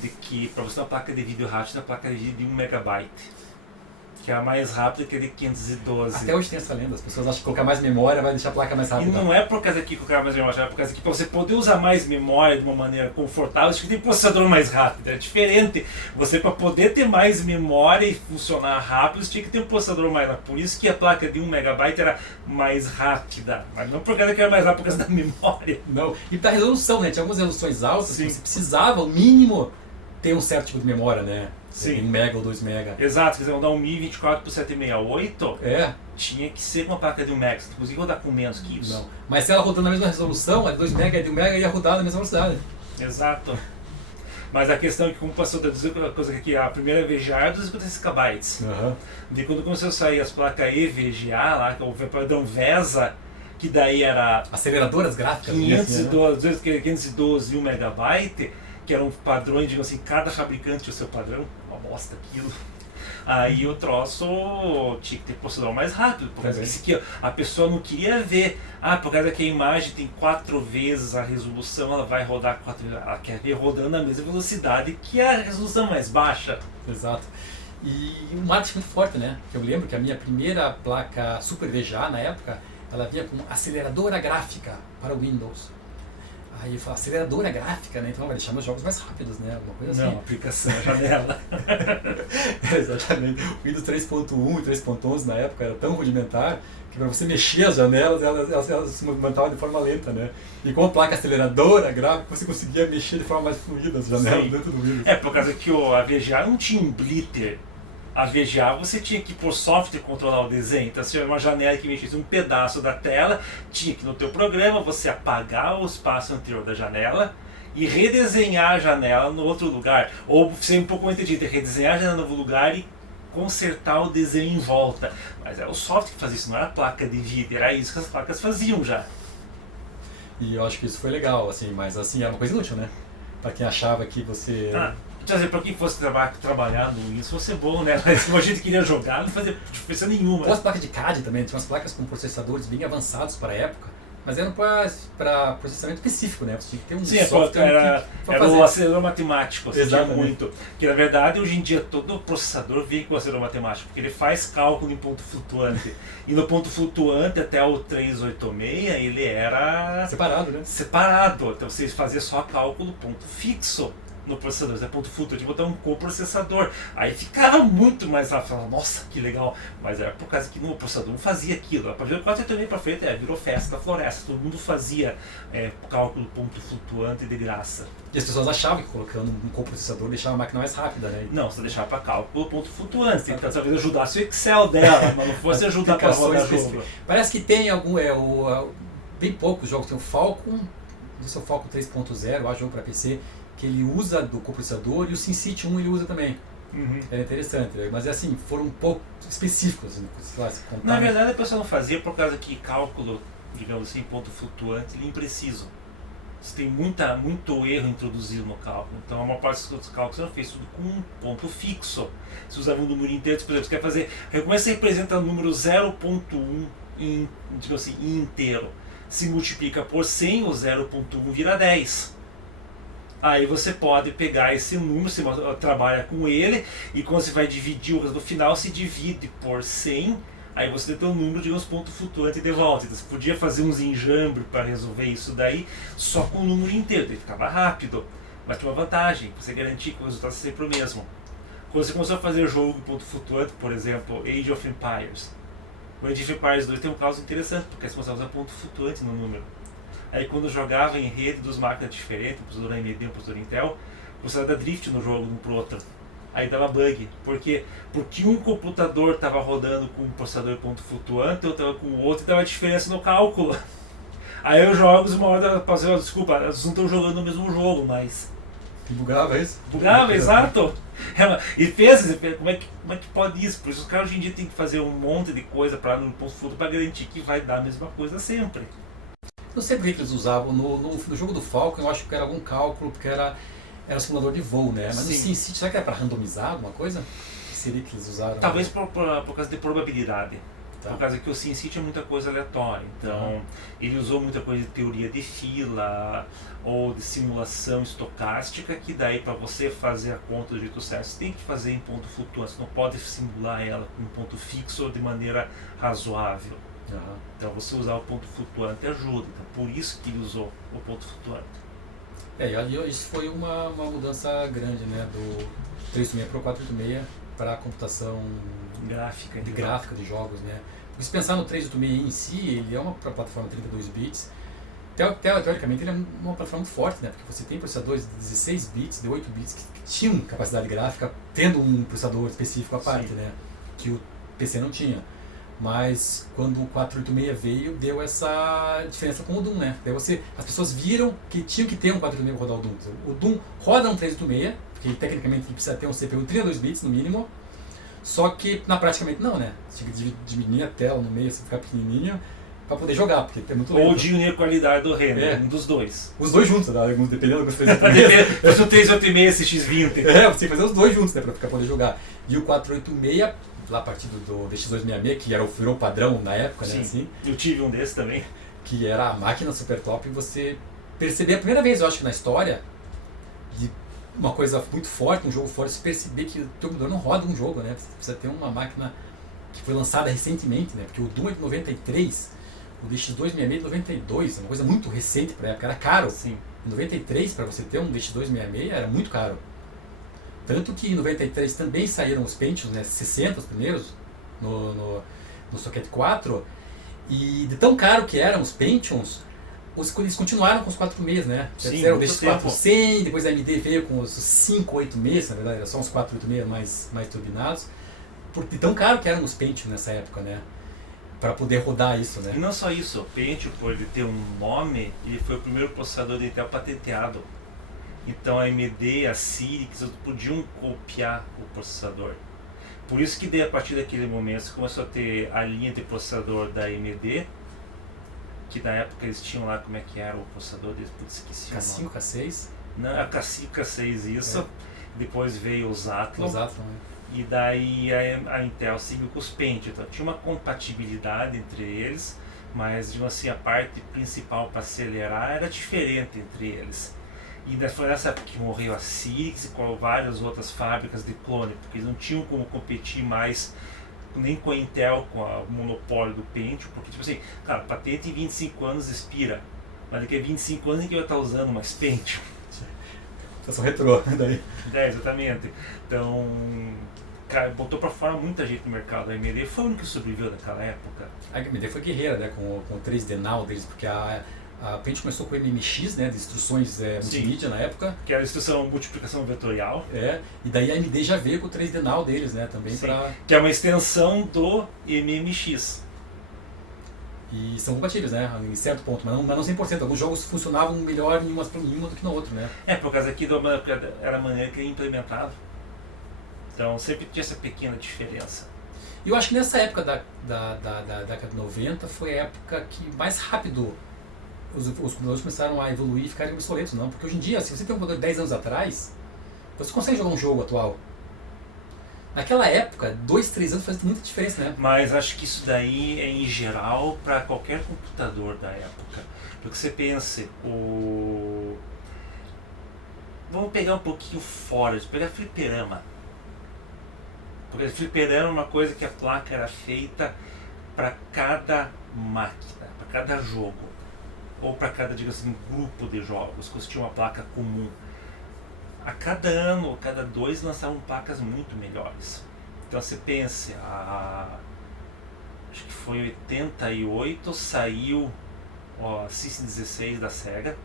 de que para você ter uma placa de vídeo rápida, a placa de vídeo de 1 MB, que é a mais rápida que a de 512. Até hoje tem essa lenda, as pessoas acham que colocar mais memória vai deixar a placa mais rápida. E não é por causa que colocar mais memória, é por causa que para você poder usar mais memória de uma maneira confortável, você tem processador mais rápido. É diferente. Você, para poder ter mais memória e funcionar rápido, você tinha que ter um processador mais rápido. Por isso que a placa de 1 MB era mais rápida. Mas não por causa que era mais rápida, por causa da memória. Não. E da resolução, né? Tinha algumas resoluções altas, Sim. que você precisava, ao mínimo, ter um certo tipo de memória, né? Sim. 1 MB ou 2 MB. Exato, se quiser rodar um 1024 por 768, tinha que ser uma placa de 1 MB. Você não conseguia rodar com menos que isso. Não. Mas se ela rodando na mesma resolução, a de 2 MB e de 1 MB ia rodar na mesma velocidade. Exato. Mas a questão é que, como passou da coisa aqui, a primeira VGA era 256 KB. De quando começou a sair as placas EVGA, lá, que é o padrão VESA, que daí era aceleradoras gráficas, 512 e 1 MB, que eram padrões, digamos assim, cada fabricante tinha o seu padrão, uma bosta aquilo. Aí o troço tinha que ter processador mais rápido, por causa que a pessoa não queria ver, por causa que a imagem tem 4 vezes a resolução, ela vai rodar 4 vezes, ela quer ver rodando na mesma velocidade que a resolução mais baixa. Exato. E um marketing muito forte, né? Eu lembro que a minha primeira placa Super VGA na época, ela vinha com aceleradora gráfica para o Windows. Aí eu falo, aceleradora gráfica, né? Então vai deixar meus jogos mais rápidos, né? Alguma coisa assim. Não, aplicação, janela. Exatamente. O Windows 3.1 e 3.11 na época era tão rudimentar que para você mexer as janelas, elas se movimentavam de forma lenta, né? E com a placa aceleradora gráfica, você conseguia mexer de forma mais fluida as janelas dentro do Windows. É, por causa que a VGA não tinha um blitter. A VGA você tinha que por software controlar o desenho. Então se tiver uma janela que mexesse um pedaço da tela, tinha que no teu programa você apagar o espaço anterior da janela e redesenhar a janela no outro lugar. Ou ser um pouco entendido, redesenhar a janela no novo lugar e consertar o desenho em volta. Mas era o software que fazia isso, não era a placa de vídeo, era isso que as placas faziam já. E eu acho que isso foi legal, assim, mas assim, era uma coisa inútil, né? Pra quem achava que você... Quer dizer, pra quem fosse trabalhar no Windows fosse bom, né? Mas como a gente queria jogar, não fazia diferença nenhuma. Ou as placas de CAD também, tinha umas placas com processadores bem avançados para a época, mas eram para processamento específico, né? Você tinha que ter um software era o acelerador matemático, assistia muito. Que na verdade hoje em dia todo processador vem com o acelerador matemático, porque ele faz cálculo em ponto flutuante. E no ponto flutuante até o 386 ele era separado, né? Separado. Então você fazia só cálculo ponto fixo no processador, é ponto flutuante, de botar um coprocessador. Aí ficava muito mais rápido. Falava, nossa, que legal. Mas era por causa que no processador não fazia aquilo. A partir do 486 para frente, virou festa da floresta. Todo mundo fazia cálculo ponto flutuante de graça. E as pessoas achavam que colocando um coprocessador deixava a máquina mais rápida, né? Não, você deixava para cálculo ponto flutuante. Então, talvez ajudasse o Excel dela, mas não fosse ajudar para rodar jogo. Parece que tem algum, bem poucos jogos. Tem o Falcon, não sei, o Falcon 3.0, eu acho, jogo para PC, que ele usa do coprocessador, e o SimCity 1 ele usa também. É interessante, mas assim, foram um pouco específicos. Sei lá, se contar. Na verdade, a pessoa não fazia por causa que cálculo, digamos assim, ponto flutuante, ele é impreciso. Você tem muito erro introduzido no cálculo. Então, a maior parte dos cálculos você não fez tudo com um ponto fixo. Se usava um número inteiro, por exemplo, você quer fazer. Recomeça a representar o número 0.1 digamos assim, inteiro. Se multiplica por 100, o 0.1 vira 10. Aí você pode pegar esse número, você trabalha com ele, e quando você vai dividir no final, se divide por 100, aí você tem um número de uns pontos flutuantes de volta. Então você podia fazer uns enjambres para resolver isso daí só com o número inteiro, daí ficava rápido. Mas tinha uma vantagem, você garantir que o resultado seja sempre o mesmo. Quando você começou a fazer jogo em ponto flutuante, por exemplo, Age of Empires. O Age of Empires 2 tem um caso interessante, porque você começava a usar ponto flutuante no número. Aí quando eu jogava em rede dos máquinas diferentes, um processador AMD, um processador Intel, você dava drift no jogo de um pro outro. Aí dava bug. Por quê? Porque um computador estava rodando com um processador ponto flutuante, outro estava com o outro, e dava diferença no cálculo. Aí os jogos, uma hora, desculpa, eles não estão jogando o mesmo jogo, mas... E bugava isso? Bugava, exato. E fez, como é que pode isso? Por isso os caras hoje em dia têm que fazer um monte de coisa para no ponto flutuante para garantir que vai dar a mesma coisa sempre. Não sei por que eles usavam. No jogo do Falcon, eu acho que era algum cálculo, porque era um simulador de voo, né? Mas no SimCity, será que era para randomizar alguma coisa? Que seria que eles usaram? Talvez por causa de probabilidade. Tá. Por causa que o SimCity é muita coisa aleatória. Então, ele usou muita coisa de teoria de fila ou de simulação estocástica, que daí para você fazer a conta do jeito certo, você tem que fazer em ponto flutuante. Você não pode simular ela com um ponto fixo ou de maneira razoável. Então você usar o ponto flutuante ajuda, então por isso que ele usou o ponto flutuante. Isso foi uma mudança grande, né, do 386 para o 486 para a computação gráfica de jogos, né. Porque se pensar no 386 em si, ele é uma plataforma 32 bits, teoricamente ele é uma plataforma muito forte, né, porque você tem processadores de 16 bits, de 8 bits que tinham capacidade gráfica, tendo um processador específico à parte, né, que o PC não tinha. Mas quando o 486 veio, deu essa diferença com o Doom, né? Daí as pessoas viram que tinham que ter um 486 para rodar o Doom. O Doom roda um 386, porque tecnicamente ele precisa ter um CPU de 32 bits no mínimo, só que na praticamente não, né? Você tinha que diminuir a tela no meio, assim, ficar pequenininho, para poder jogar, porque é muito lento. Ou diminuir a qualidade do render, um dos dois. Os dois juntos, né? Dependendo do que você fez. Faz o 386 X20. Você tem que fazer os dois juntos, né? Para poder jogar. E o 486... lá a partir do DX266, que virou padrão na época, né? Assim, eu tive um desses também. Que era a máquina super top, e você perceber a primeira vez, eu acho que na história, de uma coisa muito forte, um jogo forte, você perceber que o teu computador não roda um jogo, né? Você precisa ter uma máquina que foi lançada recentemente, né? Porque o Doom é de 93, o DX266 de 92, uma coisa muito recente para a época, era caro. Sim. Em 93, para você ter um DX266, era muito caro. Tanto que em 93 também saíram os Pentiums, né, 60 os primeiros, no Socket 4, e de tão caro que eram os Pentiums, eles continuaram com os 46, né? Sim, fizeram o muito DX400, depois a AMD veio com os 586, na verdade, era só uns 486 mais turbinados, de tão caro que eram os Pentium nessa época, né? Para poder rodar isso, né? E não só isso, o Pentium, por ele ter um nome, ele foi o primeiro processador de Intel patenteado. Então a AMD e a Cyrix podiam copiar o processador. Por isso que daí, a partir daquele momento você começou a ter a linha de processador da AMD, que na época eles tinham lá, como é que era o processador deles, putz, esqueci o nome. K5, K6? Não, a K5, K6, isso. É. Depois veio os Athlon. Os Athlon, né? E daí a Intel seguiu com os Pentium. Então tinha uma compatibilidade entre eles, mas digamos assim, a parte principal para acelerar era diferente entre eles. E foi nessa época que morreu a Cyrix e com várias outras fábricas de clone, porque eles não tinham como competir mais nem com a Intel, com o monopólio do Pentium, porque tipo assim, cara, patente em 25 anos expira, mas daqui a 25 anos ninguém vai estar usando mais Pentium. Estação retrô, daí. É, exatamente. Então, cara, botou pra fora muita gente no mercado. A AMD foi o único que sobreviveu naquela época. A AMD foi guerreira, né, com o 3D Now deles, porque a Pentium começou com o MMX, né, de instruções multimídia na época. Que era a instrução multiplicação vetorial. E daí a AMD já veio com o 3D Now deles, né, também para... Que é uma extensão do MMX. E são compatíveis, né, em certo ponto, mas não 100%. Alguns jogos funcionavam melhor em uma do que no outro, né. Por causa aqui era a maneira que ele implementava. Então sempre tinha essa pequena diferença. E eu acho que nessa época da década de 90 foi a época que mais rápido os computadores começaram a evoluir e ficarem obsoletos, não. Porque hoje em dia, se você tem um computador de 10 anos atrás, você consegue jogar um jogo atual. Naquela época, 2, 3 anos faz muita diferença, né? Mas acho que isso daí é em geral para qualquer computador da época. Porque você pense, vamos pegar um pouquinho fora, pegar fliperama. Porque fliperama é uma coisa que a placa era feita para cada máquina, para cada jogo. Ou para cada, digamos assim, grupo de jogos, que você tinha uma placa comum. A cada ano, ou cada 2, lançavam placas muito melhores. Então você pense, acho que foi em 88, saiu a System 16 da Sega.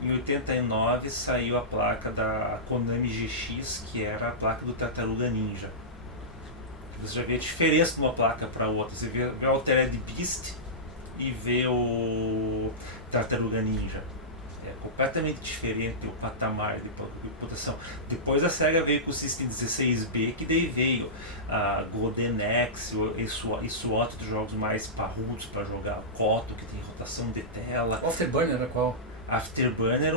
Em 89 saiu a placa da Konami GX, que era a placa do Tartaruga Ninja. Você já vê a diferença de uma placa para outra. Você vê o Altered Beast e vê o Tartaruga Ninja. É completamente diferente o patamar de computação. Depois a SEGA veio com o System 16B, que daí veio a Golden Axe e SWAT dos jogos mais parrudos para jogar. Koto, que tem rotação de tela. Afterburner era qual? Afterburner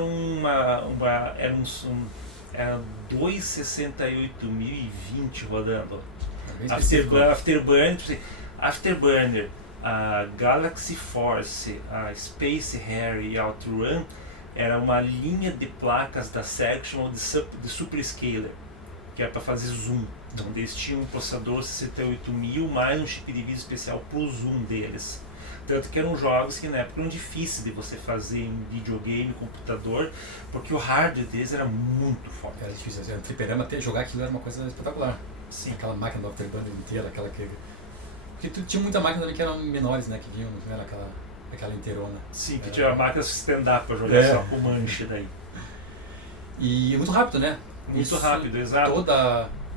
era 268.020 rodando. Afterburner, a Galaxy Force, a Space Harrier e a OutRun era uma linha de placas da SEGA chamada de Super Scaler, que era para fazer zoom. Então eles tinham um processador 68000 mais um chip de vídeo especial para o zoom deles. Tanto que eram jogos que na época eram difíceis de você fazer em videogame, computador, porque o hardware deles era muito forte. Era difícil, era fliperama, jogar aquilo era uma coisa espetacular. Sim. Aquela máquina do Afterburner inteira, aquela que... Porque tinha muita máquina também que eram menores, né, que vinham, não era aquela inteirona. Sim, que tinha máquinas stand-up para jogar só com manche daí. E muito rápido, né? Muito rápido, exato.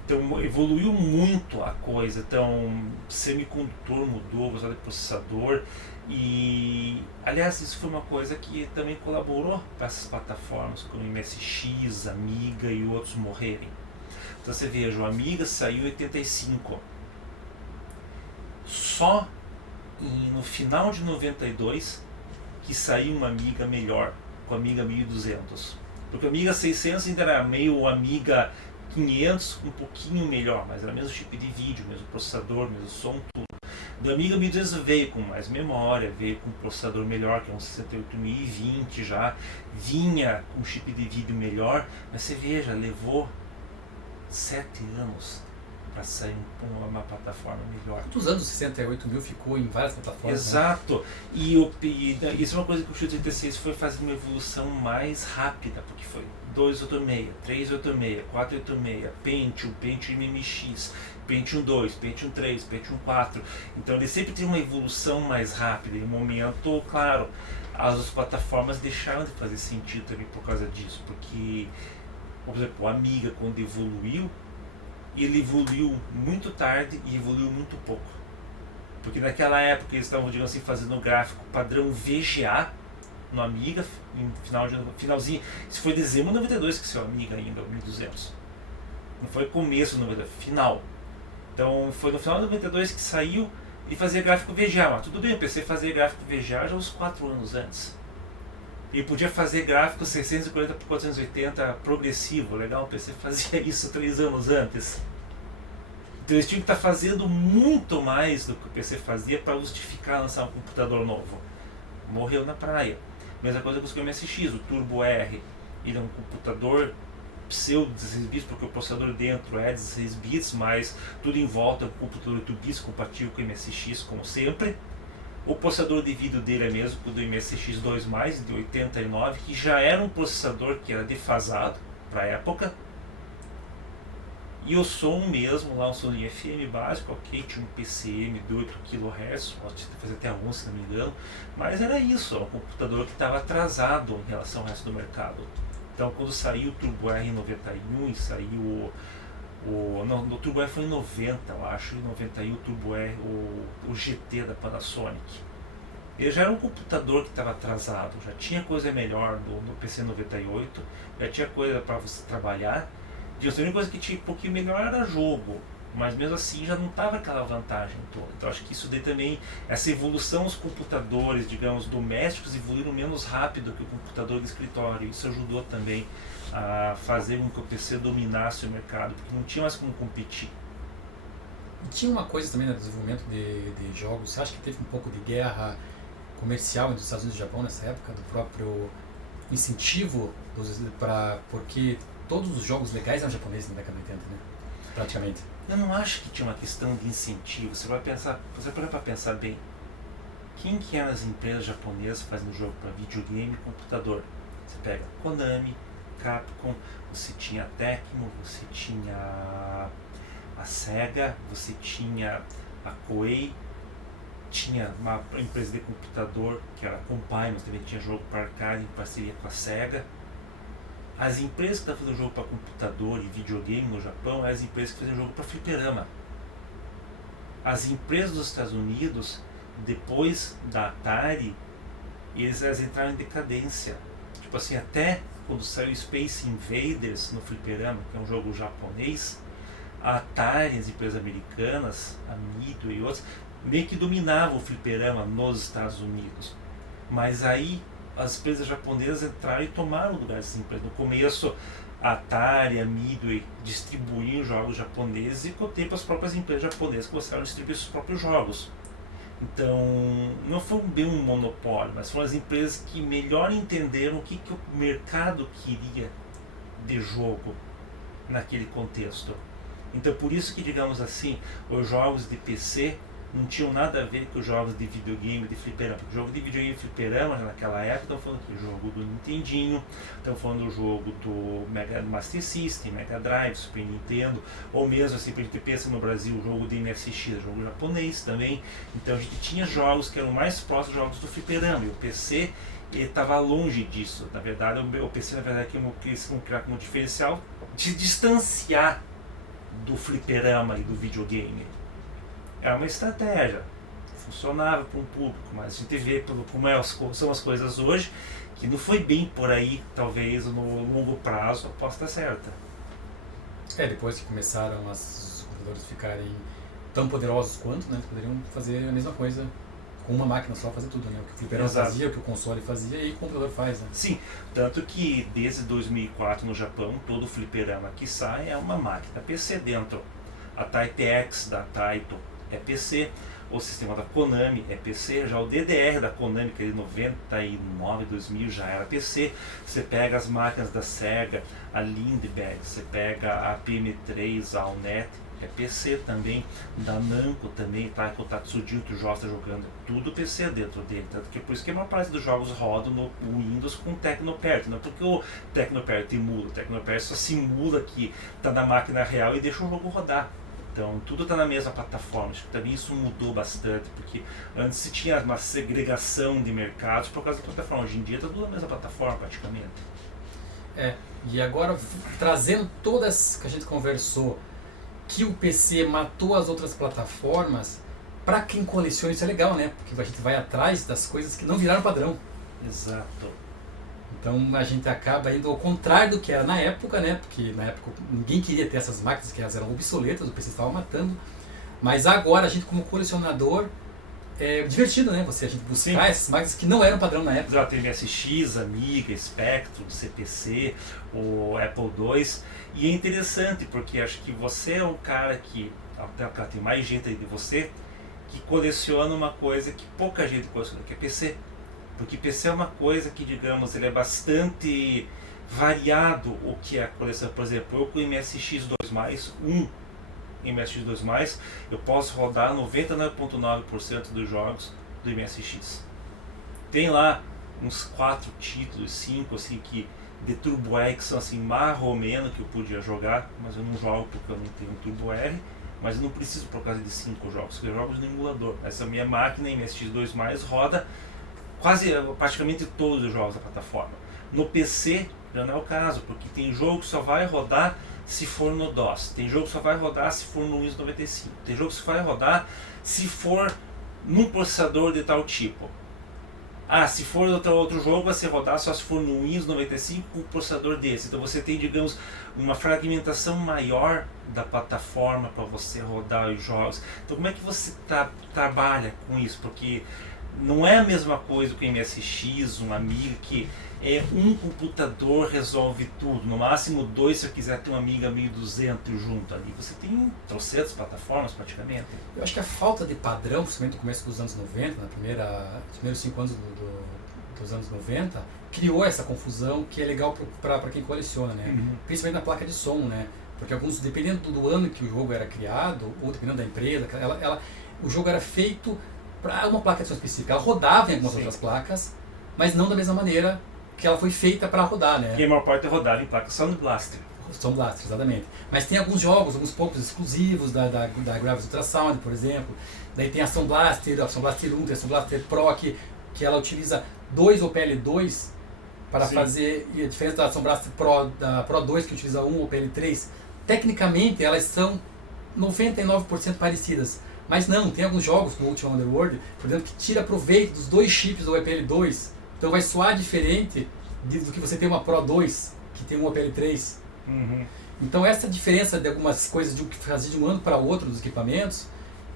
Então evoluiu muito a coisa, então semicondutor mudou, velocidade de processador e aliás isso foi uma coisa que também colaborou para essas plataformas como MSX, Amiga e outros morrerem. Então você veja, o Amiga saiu em 85, só no final de 92 que saiu uma Amiga melhor, com a Amiga 1200, porque o Amiga 600 ainda era meio Amiga 500, um pouquinho melhor, mas era o mesmo chip de vídeo, mesmo processador, mesmo som, tudo. Do Amiga 1200 veio com mais memória, veio com um processador melhor, que é um 68020 já, vinha com um chip de vídeo melhor, mas você veja, levou 7 anos para sair uma plataforma melhor. Dos anos 68.000 ficou em várias plataformas. Exato. Né? E isso é uma coisa que o x86 foi fazendo uma evolução mais rápida, porque foi 286, 386, 486, Pentium MMX, Pentium 2, Pentium 3, Pentium 4. Então ele sempre tem uma evolução mais rápida. Em um momento, claro, as plataformas deixaram de fazer sentido também por causa disso, porque, por exemplo, o Amiga, quando evoluiu, ele evoluiu muito tarde e evoluiu muito pouco. Porque naquela época eles estavam, digamos assim, fazendo um gráfico padrão VGA no Amiga, em finalzinho. Isso foi dezembro de 92 que saiu o Amiga ainda, o 1200. Não foi começo do 92, final. Então foi no final de 92 que saiu e fazia gráfico VGA. Mas tudo bem, o PC fazia gráfico VGA já uns 4 anos antes. E podia fazer gráfico 640 por 480 progressivo, legal, o PC fazia isso 3 anos antes. Então eles tinham que estar fazendo muito mais do que o PC fazia para justificar lançar um computador novo. Morreu na praia. Mesma coisa com o MSX, o Turbo R. Ele é um computador pseudo 16 bits, porque o processador dentro é 16 bits, mas tudo em volta é um computador 8 bits compatível com o MSX, como sempre. O processador de vídeo dele é mesmo o do MSX2+, de 89, que já era um processador que era defasado para a época. E o som mesmo, lá um som de FM básico, ok, tinha um PCM de 8 kHz, pode fazer até 11 se não me engano, mas era isso, era um computador que estava atrasado em relação ao resto do mercado. Então quando saiu o Turbo R em 91 e saiu o Turbo R foi em 90, eu acho, em 91 o Turbo R, o GT da Panasonic. Ele já era um computador que estava atrasado, já tinha coisa melhor no PC 98, já tinha coisa para você trabalhar. E a única coisa que tinha um pouquinho melhor era jogo, mas mesmo assim já não estava aquela vantagem toda. Então acho que isso daí também, essa evolução, os computadores, digamos, domésticos evoluíram menos rápido que o computador de escritório. Isso ajudou também a fazer com que o PC dominasse o mercado, porque não tinha mais como competir. E tinha uma coisa também no desenvolvimento de jogos, você acha que teve um pouco de guerra comercial entre os Estados Unidos e o Japão nessa época, do próprio incentivo porque todos os jogos legais eram japoneses na década de 80, né? Praticamente. Eu não acho que tinha uma questão de incentivo. Você para pra pensar bem. Quem que eram as empresas japonesas fazendo jogo para videogame e computador? Você pega Konami, Capcom, você tinha a Tecmo, você tinha a Sega, você tinha a Koei, tinha uma empresa de computador que era a Compay, mas também tinha jogo para arcade em parceria com a Sega. As empresas que estavam fazendo jogo para computador e videogame no Japão eram as empresas que faziam jogo para fliperama. As empresas dos Estados Unidos, depois da Atari, elas entraram em decadência. Tipo assim, até quando saiu Space Invaders no fliperama, que é um jogo japonês, a Atari, as empresas americanas, a Midway e outras, meio que dominavam o fliperama nos Estados Unidos. Mas aí as empresas japonesas entraram e tomaram o lugar dessas empresas. No começo, a Atari, a Midway distribuíam jogos japoneses e com o tempo as próprias empresas japonesas começaram a distribuir seus próprios jogos. Então, não foi bem um monopólio, mas foram as empresas que melhor entenderam o que o mercado queria de jogo naquele contexto. Então, por isso que, digamos assim, os jogos de PC não tinham nada a ver com os jogos de videogame, de fliperama. Porque o jogo de videogame e fliperama, naquela época, estão falando do jogo do Nintendinho, estão falando do jogo do Master System, Mega Drive, Super Nintendo, ou mesmo assim, a gente pensa no Brasil, o jogo de MSX, jogo japonês também. Então a gente tinha jogos que eram mais próximos dos jogos do fliperama, e o PC estava longe disso. Na verdade, o PC, na verdade, quis criar como diferencial de distanciar do fliperama e do videogame. É uma estratégia, funcionava para um público, mas a gente vê como são as coisas hoje, que não foi bem por aí, talvez no longo prazo a aposta certa. Depois que começaram os computadores ficarem tão poderosos quanto, né, eles poderiam fazer a mesma coisa com uma máquina só, fazer tudo, né? O que o fliperama fazia, o que o console fazia e o computador faz, né? Sim, tanto que desde 2004 no Japão, todo fliperama que sai é uma máquina PC dentro. A Taitex da Taito é PC, o sistema da Konami é PC, já o DDR da Konami, que é de 99, 2000, já era PC. Você pega as máquinas da Sega, a Lindbergh, você pega a PM3, a Allnet, é PC também, da Namco também, tá? Que o Tatsujin, que o Jó está jogando, tudo PC dentro dele, tanto que por isso que a maior parte dos jogos rodam no Windows com Tecnopert, não porque o Tecnopert emula, o Tecnopert só simula que tá na máquina real e deixa o jogo rodar. Então, tudo está na mesma plataforma. Acho que também isso mudou bastante, porque antes se tinha uma segregação de mercados por causa da plataforma. Hoje em dia está tudo na mesma plataforma, praticamente. E agora, trazendo todas que a gente conversou, que o PC matou as outras plataformas, para quem coleciona isso é legal, né? Porque a gente vai atrás das coisas que não viraram padrão. Exato. Então a gente acaba indo ao contrário do que era na época, né? Porque na época ninguém queria ter essas máquinas, que elas eram obsoletas, o PC estava matando. Mas agora a gente, como colecionador, é divertido, né? A gente buscar essas máquinas que não eram padrão na época. Exato, tem MSX, Amiga, Spectrum, CPC, o Apple II. E é interessante porque acho que você é um cara que, até tem mais gente aí de você, que coleciona uma coisa que pouca gente coleciona, que é PC. Porque PC é uma coisa que, digamos, ele é bastante variado o que é a coleção. Por exemplo, eu com o MSX2+, MSX2+, eu posso rodar 99,9% dos jogos do MSX. Tem lá uns 4 títulos, 5, assim, que de Turbo R, que são assim, marromeno, que eu podia jogar, mas eu não jogo porque eu não tenho um Turbo R, mas eu não preciso por causa de 5 jogos, porque eu jogo no emulador. Essa minha máquina MSX2+, roda praticamente todos os jogos da plataforma. No PC já não é o caso, porque tem jogo que só vai rodar se for no DOS, tem jogo que só vai rodar se for no Windows 95, tem jogo que só vai rodar se for num processador de tal tipo. Se for outro jogo, vai ser rodar só se for no Windows 95 com um processador desse. Então você tem, digamos, uma fragmentação maior da plataforma para você rodar os jogos. Então como é que você trabalha com isso? Porque não é a mesma coisa que o MSX, um Amiga, que é um computador resolve tudo. No máximo 2 se eu quiser ter um Amiga 1200 junto ali. Você tem 300 plataformas praticamente. Eu acho que a falta de padrão, principalmente no começo dos anos 90, nos primeiros 5 anos dos anos 90, criou essa confusão que é legal para quem coleciona, né? Uhum. Principalmente na placa de som, né? Porque alguns, dependendo do ano que o jogo era criado, ou dependendo da empresa, o jogo era feito para uma placa de som específica. Ela rodava em algumas outras placas, mas não da mesma maneira que ela foi feita para rodar, né? E a maior parte rodava em placa Sound Blaster. Sound Blaster, exatamente. Mas tem alguns jogos, alguns poucos exclusivos da Gravis Ultrasound, por exemplo. Daí tem a Sound Blaster 1, tem a Sound Blaster Pro, que ela utiliza 2 OPL2 para fazer, e a diferença da Sound Blaster Pro, da Pro 2, que utiliza 1 OPL3, tecnicamente elas são 99% parecidas. Mas não, tem alguns jogos como Ultima Underworld, por exemplo, que tira proveito dos 2 chips do OPL2. Então vai soar diferente do que você tem uma Pro 2, que tem um OPL3. Uhum. Então essa diferença de algumas coisas que fazia de um ano para o outro dos equipamentos,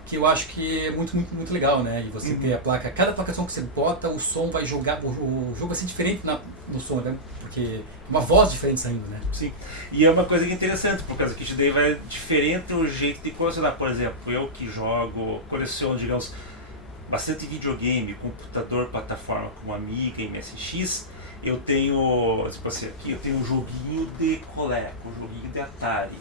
que eu acho que é muito, muito, muito legal, né? E você ter a placa, cada placa de som que você bota, o som vai jogar, o jogo vai ser diferente no som, né? Porque uma voz diferente saindo, né? Sim, e é uma coisa que é interessante, por causa que isso daí vai diferente o jeito de colecionar. Por exemplo, eu que coleciono, digamos, bastante videogame, computador, plataforma como Amiga, MSX, eu tenho, tipo assim, aqui eu tenho um joguinho de Coleco, um joguinho de Atari.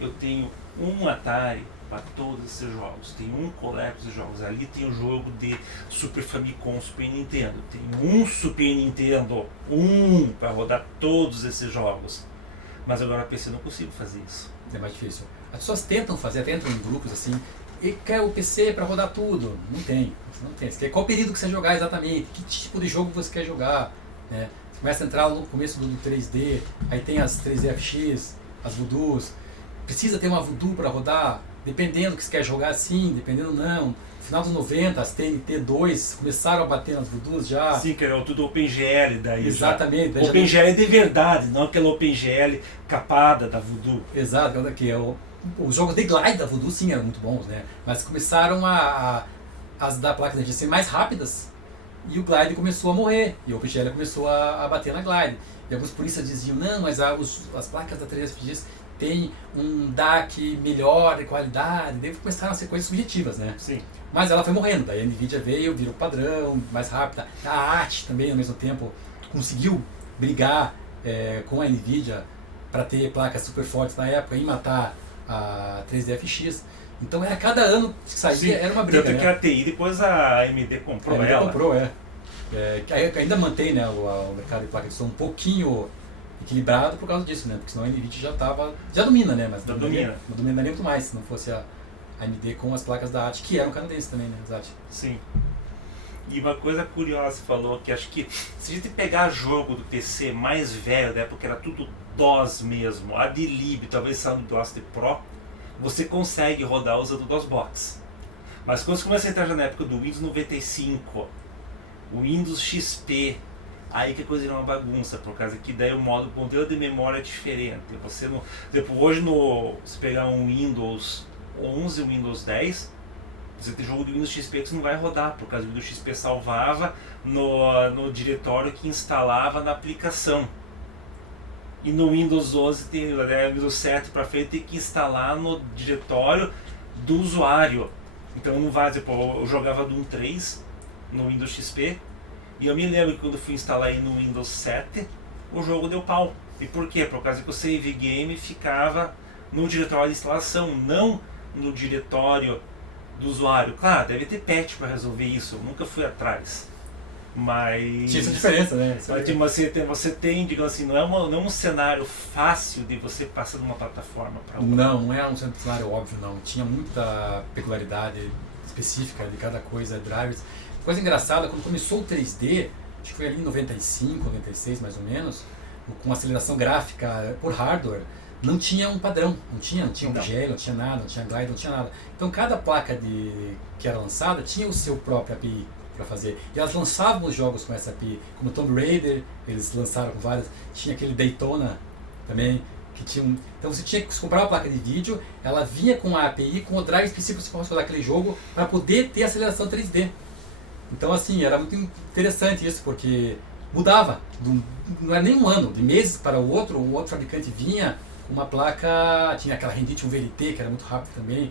Eu tenho um Atari para todos esses jogos, tem um Coleco de jogos. Ali tem o jogo de Super Famicom, Super Nintendo. Tem um Super Nintendo, para rodar todos esses jogos. Mas agora PC eu não consigo fazer isso. É mais difícil. As pessoas tentam fazer, até entram em grupos assim, e quer o PC para rodar tudo. Não tem. Você quer qual período que você quer jogar exatamente, que tipo de jogo você quer jogar. Né? Você começa a entrar no começo do 3D, aí tem as 3DFX, as Voodoos. Precisa ter uma Voodoo para rodar, dependendo do que você quer jogar, sim, dependendo não. No final dos 90, as TNT2 começaram a bater nas Voodoos já. Sim, que era tudo OpenGL daí. Exatamente. Já. OpenGL de verdade, não aquela OpenGL capada da Voodoo. Exato, os jogos de glide da Voodoo sim eram muito bons, né? Mas começaram as da placa de energia ser mais rápidas e o glide começou a morrer. E o OpenGL começou a bater na glide. E alguns puristas diziam, não, mas as placas da 3DFX tem um DAC melhor de qualidade, daí começaram a ser coisas subjetivas, né? Sim. Mas ela foi morrendo, daí a NVIDIA virou padrão, mais rápida. A AT também, ao mesmo tempo, conseguiu brigar com a NVIDIA para ter placas super fortes na época e matar a 3DFX. Então era cada ano que saía, era uma briga. Tanto que a TI depois a AMD comprou a AMD ela. comprou, ainda mantém, né, o mercado de placa de som um pouquinho equilibrado por causa disso, né? Porque senão a NVIDIA já domina, né? Mas não dominaria muito mais se não fosse a AMD com as placas da AT, que eram canadenses também, né? As AT. Sim. E uma coisa curiosa você falou, que acho que se a gente pegar jogo do PC mais velho, da época era tudo DOS mesmo, a de lib, talvez saindo do DOS de Pro, você consegue rodar usando o DOSBox. Mas quando você começa a entrar já na época do Windows 95, o Windows XP, aí que a coisa era uma bagunça, por causa que daí o modelo de memória é diferente. Você não, exemplo, hoje se pegar um Windows 11, um Windows 10, você tem jogo do Windows XP que você não vai rodar, por causa do Windows XP salvava no diretório que instalava na aplicação. E no Windows 11, Windows 7 para frente, tem que instalar no diretório do usuário. Então não vai, exemplo, eu jogava Doom 3 no Windows XP, e eu me lembro que quando eu fui instalar aí no Windows 7, o jogo deu pau. E por quê? Por causa que o save game ficava no diretório de instalação, não no diretório do usuário. Claro, deve ter patch para resolver isso, eu nunca fui atrás. Mas tinha essa diferença, né? Você tem, digamos assim, não é um cenário fácil de você passar de uma plataforma para outra. Não é um cenário óbvio, não. Tinha muita peculiaridade específica de cada coisa, drivers. Coisa engraçada, quando começou o 3D, acho que foi ali em 95, 96 mais ou menos, com aceleração gráfica por hardware, não tinha um padrão, não tinha OpenGL, não tinha nada, não tinha Glide, não tinha nada. Então cada placa que era lançada tinha o seu próprio API para fazer. E elas lançavam os jogos com essa API, como Tomb Raider, eles lançaram com várias, tinha aquele Daytona também, que tinha um... Então você tinha que comprar uma placa de vídeo, ela vinha com a API, com o drive específico para rodar aquele jogo, para poder ter aceleração 3D. Então assim, era muito interessante isso, porque mudava, não era nem um ano, de meses para o outro fabricante vinha com uma placa, tinha aquela Rendition VLT, que era muito rápido também,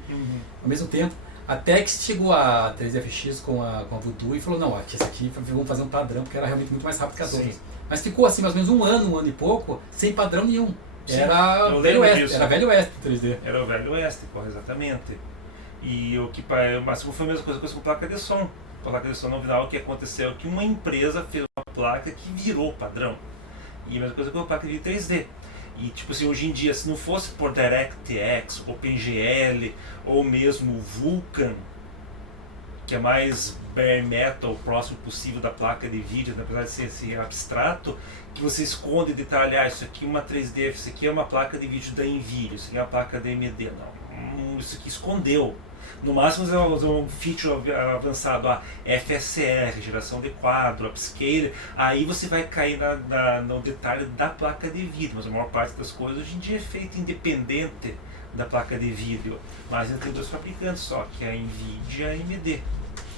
ao mesmo tempo. Até que chegou a 3DFX com a Voodoo e falou, não, essa aqui vamos fazer um padrão, porque era realmente muito mais rápido que as outras. Mas ficou assim, mais ou menos um ano e pouco, sem padrão nenhum. Era Velho Oeste, era Velho Oeste 3D. Era o Velho Oeste, exatamente. E o que mas foi a mesma coisa com placa de som. A placa de som nominal, o que aconteceu é que uma empresa fez uma placa que virou padrão. E a mesma coisa com a placa de 3D. E tipo assim, hoje em dia, se não fosse por DirectX, OpenGL ou mesmo Vulkan, que é mais bare metal, próximo possível da placa de vídeo, apesar de ser esse abstrato, que você esconde detalhar, isso aqui é uma 3D, isso aqui é uma placa de vídeo da NVIDIA, isso aqui é uma placa da AMD, não, isso aqui escondeu. No máximo você vai usar um feature avançado, a FSR, geração de quadro, upscaler, aí você vai cair no detalhe da placa de vídeo, mas a maior parte das coisas hoje em dia é feita independente da placa de vídeo, mas entre dois fabricantes só, que é a NVIDIA e a AMD.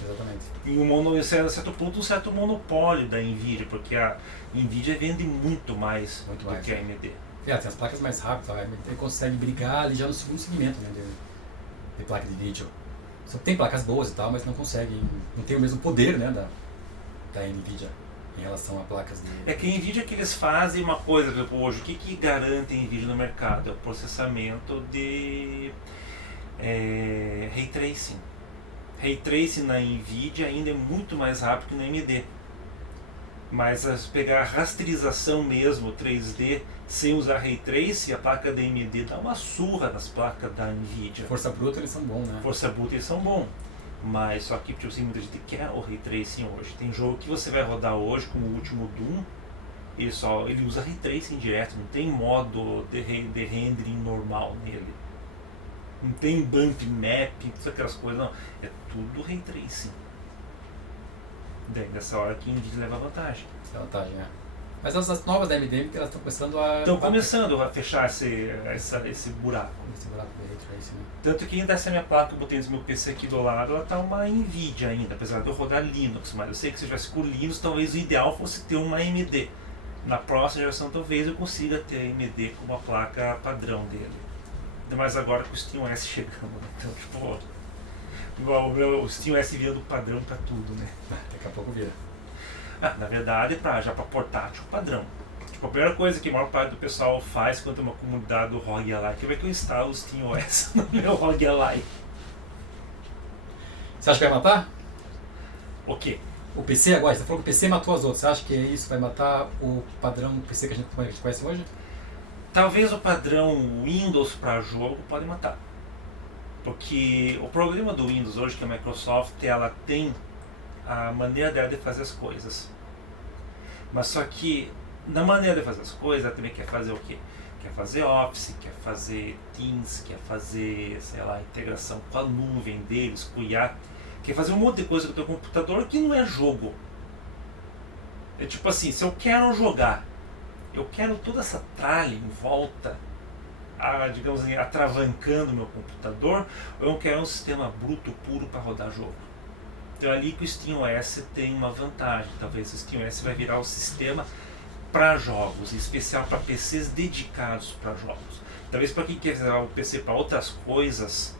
Exatamente. E a certo ponto, um certo monopólio da NVIDIA, porque a NVIDIA vende muito mais do que a AMD. Tem as placas mais rápidas, a AMD consegue brigar ali já no segundo segmento, né, de placa de vídeo. Só tem placas boas e tal, mas não consegue, não tem o mesmo poder, né, da NVIDIA em relação a placas de... É que a NVIDIA que eles fazem uma coisa, por exemplo, hoje, o que garante a NVIDIA no mercado? É o processamento de Ray Tracing. Ray Tracing na NVIDIA ainda é muito mais rápido que na AMD. Mas se pegar a rasterização mesmo, 3D, sem usar Ray Tracing, a placa da AMD dá uma surra nas placas da NVIDIA. Força bruta eles são bons, né? Força bruta eles são bons. Mas só que tipo assim, muita gente quer o Ray Tracing hoje. Tem jogo que você vai rodar hoje, como o último Doom, ele usa Ray Tracing direto, não tem modo de rendering normal nele. Não tem bump map, todas aquelas coisas, não. É tudo Ray Tracing. Daí nessa hora que a NVIDIA leva vantagem. Essa é a vantagem, né? Mas as novas da AMD, elas estão começando a... Estão começando a fechar esse buraco. Esse buraco do Ray Tracing, né? Tanto que ainda essa minha placa que eu botei no meu PC aqui do lado, ela tá uma NVIDIA ainda, apesar de eu rodar Linux, mas eu sei que se eu tivesse com Linux, talvez o ideal fosse ter uma AMD. Na próxima geração talvez eu consiga ter a AMD como a placa padrão dele. Ainda mais agora com o SteamOS chegando, né? Então tipo, igual o SteamOS virando padrão pra tudo, né? Daqui a pouco vira. Na verdade, já para portátil padrão. Tipo, A primeira coisa que a maior parte do pessoal faz quando tem uma comunidade do ROG Ally, que é que eu instalo o SteamOS no meu ROG Ally. Você acha que vai matar? O quê? O PC agora, você falou que o PC matou as outras. Você acha que isso vai matar o padrão PC que a gente conhece hoje? Talvez o padrão Windows para jogo pode matar. Porque o problema do Windows hoje é que a Microsoft ela tem a maneira dela de fazer as coisas. Mas só que na maneira de fazer as coisas ela também quer fazer o quê? Quer fazer Office, quer fazer Teams, quer fazer, sei lá, integração com a nuvem deles, com o IA. Quer fazer um monte de coisa com o teu computador que não é jogo. É tipo assim, se eu quero jogar, eu quero toda essa tralha em volta, digamos assim, atravancando o meu computador, ou eu quero um sistema bruto, puro para rodar jogo. Então é ali que o SteamOS tem uma vantagem. Talvez o SteamOS vai virar o sistema para jogos, em especial para PCs dedicados para jogos. Talvez para quem quer usar o PC para outras coisas,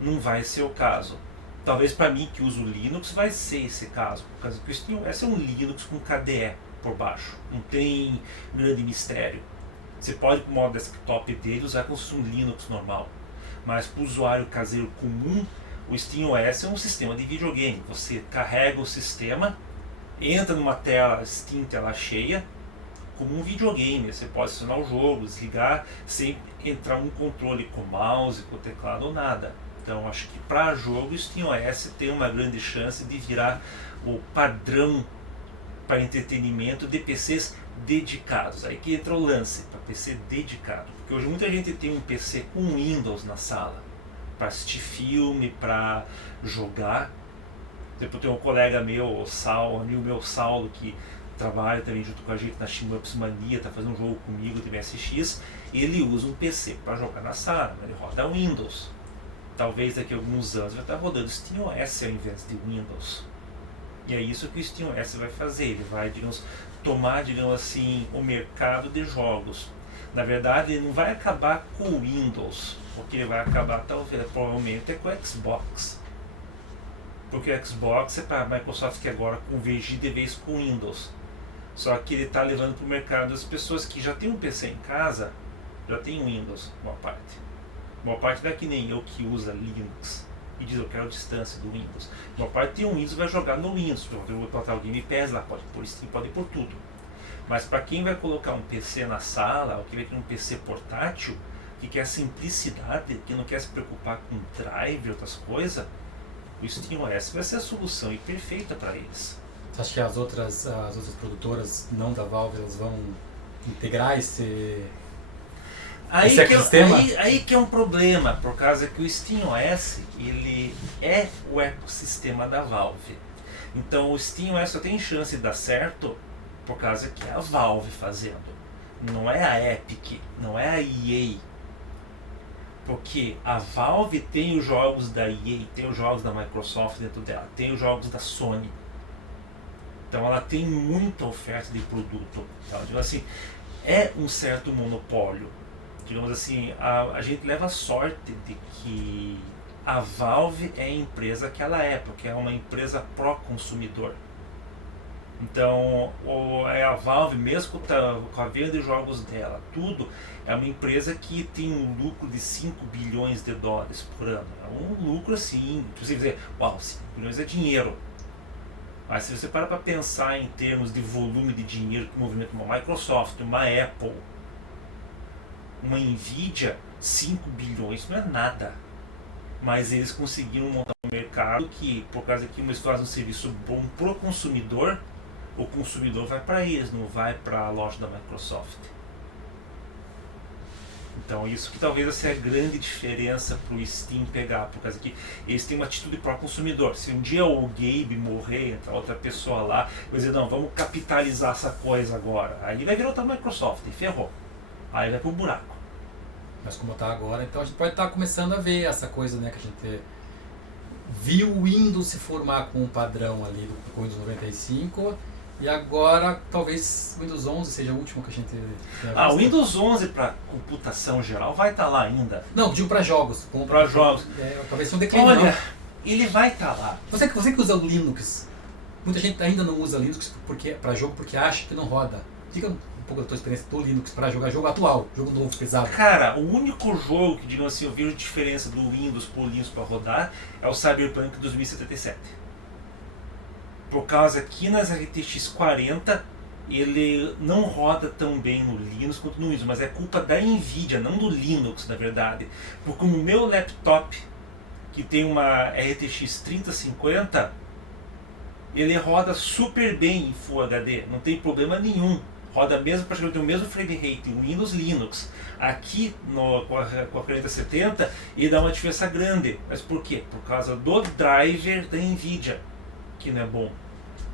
não vai ser o caso. Talvez para mim que uso Linux vai ser esse caso, por causa que o SteamOS é um Linux com KDE por baixo, não tem grande mistério. Você pode, com o modo desktop dele, usar como se fosse um Linux normal, mas para o usuário caseiro comum, o SteamOS é um sistema de videogame. Você carrega o sistema, entra numa tela Steam, tela cheia, como um videogame. Você pode acionar o jogo, desligar, sem entrar um controle com mouse, com teclado ou nada. Então acho que para jogo o SteamOS tem uma grande chance de virar o padrão para entretenimento de PCs dedicados. Aí que entra o lance para PC dedicado, porque hoje muita gente tem um PC com Windows na sala para assistir filme, para jogar. Depois eu tenho um colega meu, um amigo meu, Saulo, que trabalha também junto com a gente na Shmups Mania, está fazendo um jogo comigo de MSX. Ele usa um PC para jogar na sala, ele roda Windows. Talvez daqui a alguns anos vai estar rodando SteamOS ao invés de Windows. E é isso que o SteamOS vai fazer. Ele vai, digamos, tomar, digamos assim, o mercado de jogos. Na verdade, ele não vai acabar com o Windows. O que ele vai acabar, talvez, provavelmente, é com o Xbox. Porque o Xbox é para a Microsoft que agora convergir de vez com o Windows. Só que ele está levando para o mercado as pessoas que já têm um PC em casa, já tem Windows, uma parte. Uma parte não é que nem eu que usa Linux e diz eu quero a distância do Windows. Uma parte tem um Windows e vai jogar no Windows. Eu vou botar o Game Pass lá, pode pôr Steam, pode pôr tudo. Mas para quem vai colocar um PC na sala, ou que vai ter um PC portátil, que quer simplicidade, que não quer se preocupar com drive e outras coisas, o SteamOS vai ser a solução e perfeita para eles. Você acha que as outras produtoras não da Valve elas vão integrar esse ecossistema? Aí que é um problema, por causa que o SteamOS ele é o ecossistema da Valve. Então o SteamOS só tem chance de dar certo por causa que é a Valve fazendo. Não é a Epic, não é a EA. Porque a Valve tem os jogos da EA, tem os jogos da Microsoft dentro dela, tem os jogos da Sony. Então ela tem muita oferta de produto. Então, digamos assim, é um certo monopólio. Digamos assim, a gente leva sorte de que a Valve é a empresa que ela é, porque é uma empresa pró-consumidor. Então, a Valve, mesmo com a venda de jogos dela, tudo, é uma empresa que tem um lucro de 5 bilhões de dólares por ano. É um lucro assim, você dizer, uau, 5 bilhões é dinheiro. Mas se você para pensar em termos de volume de dinheiro que movimenta uma Microsoft, uma Apple, uma Nvidia, 5 bilhões não é nada. Mas eles conseguiram montar um mercado que, por causa que eles fazem um serviço bom para o consumidor vai para eles, não vai para a loja da Microsoft. Então isso que talvez seja a grande diferença para o Steam pegar, por causa que eles têm uma atitude pró-consumidor. Se um dia o Gabe morrer, entra outra pessoa lá, vai dizer, não, vamos capitalizar essa coisa agora. Aí vai virar outra Microsoft e ferrou. Aí vai pro buraco. Mas como está agora, então a gente pode estar começando a ver essa coisa, né, que a gente viu o Windows se formar com um padrão ali do Windows 95 e agora talvez o Windows 11 seja o último que a gente tenha visto. O Windows 11 para computação geral vai estar lá ainda. Não, digo para jogos. Para jogos. Talvez seja um declínio. Olha, ele vai estar lá. Você que usa o Linux, muita gente ainda não usa Linux para jogo porque acha que não roda. Diga um pouco da tua experiência do Linux para jogar jogo atual, jogo novo, pesado. Cara, o único jogo que, digamos assim, eu vejo diferença do Windows pro Linux para rodar é o Cyberpunk 2077. Por causa que nas RTX 40 ele não roda tão bem no Linux quanto no Windows, mas é culpa da Nvidia, não do Linux, na verdade. Porque o meu laptop, que tem uma RTX 3050, ele roda super bem em Full HD, não tem problema nenhum. Roda mesmo, praticamente o mesmo frame rate em Windows Linux. Aqui com a 4070 ele dá uma diferença grande. Mas por quê? Por causa do driver da Nvidia, que não é bom.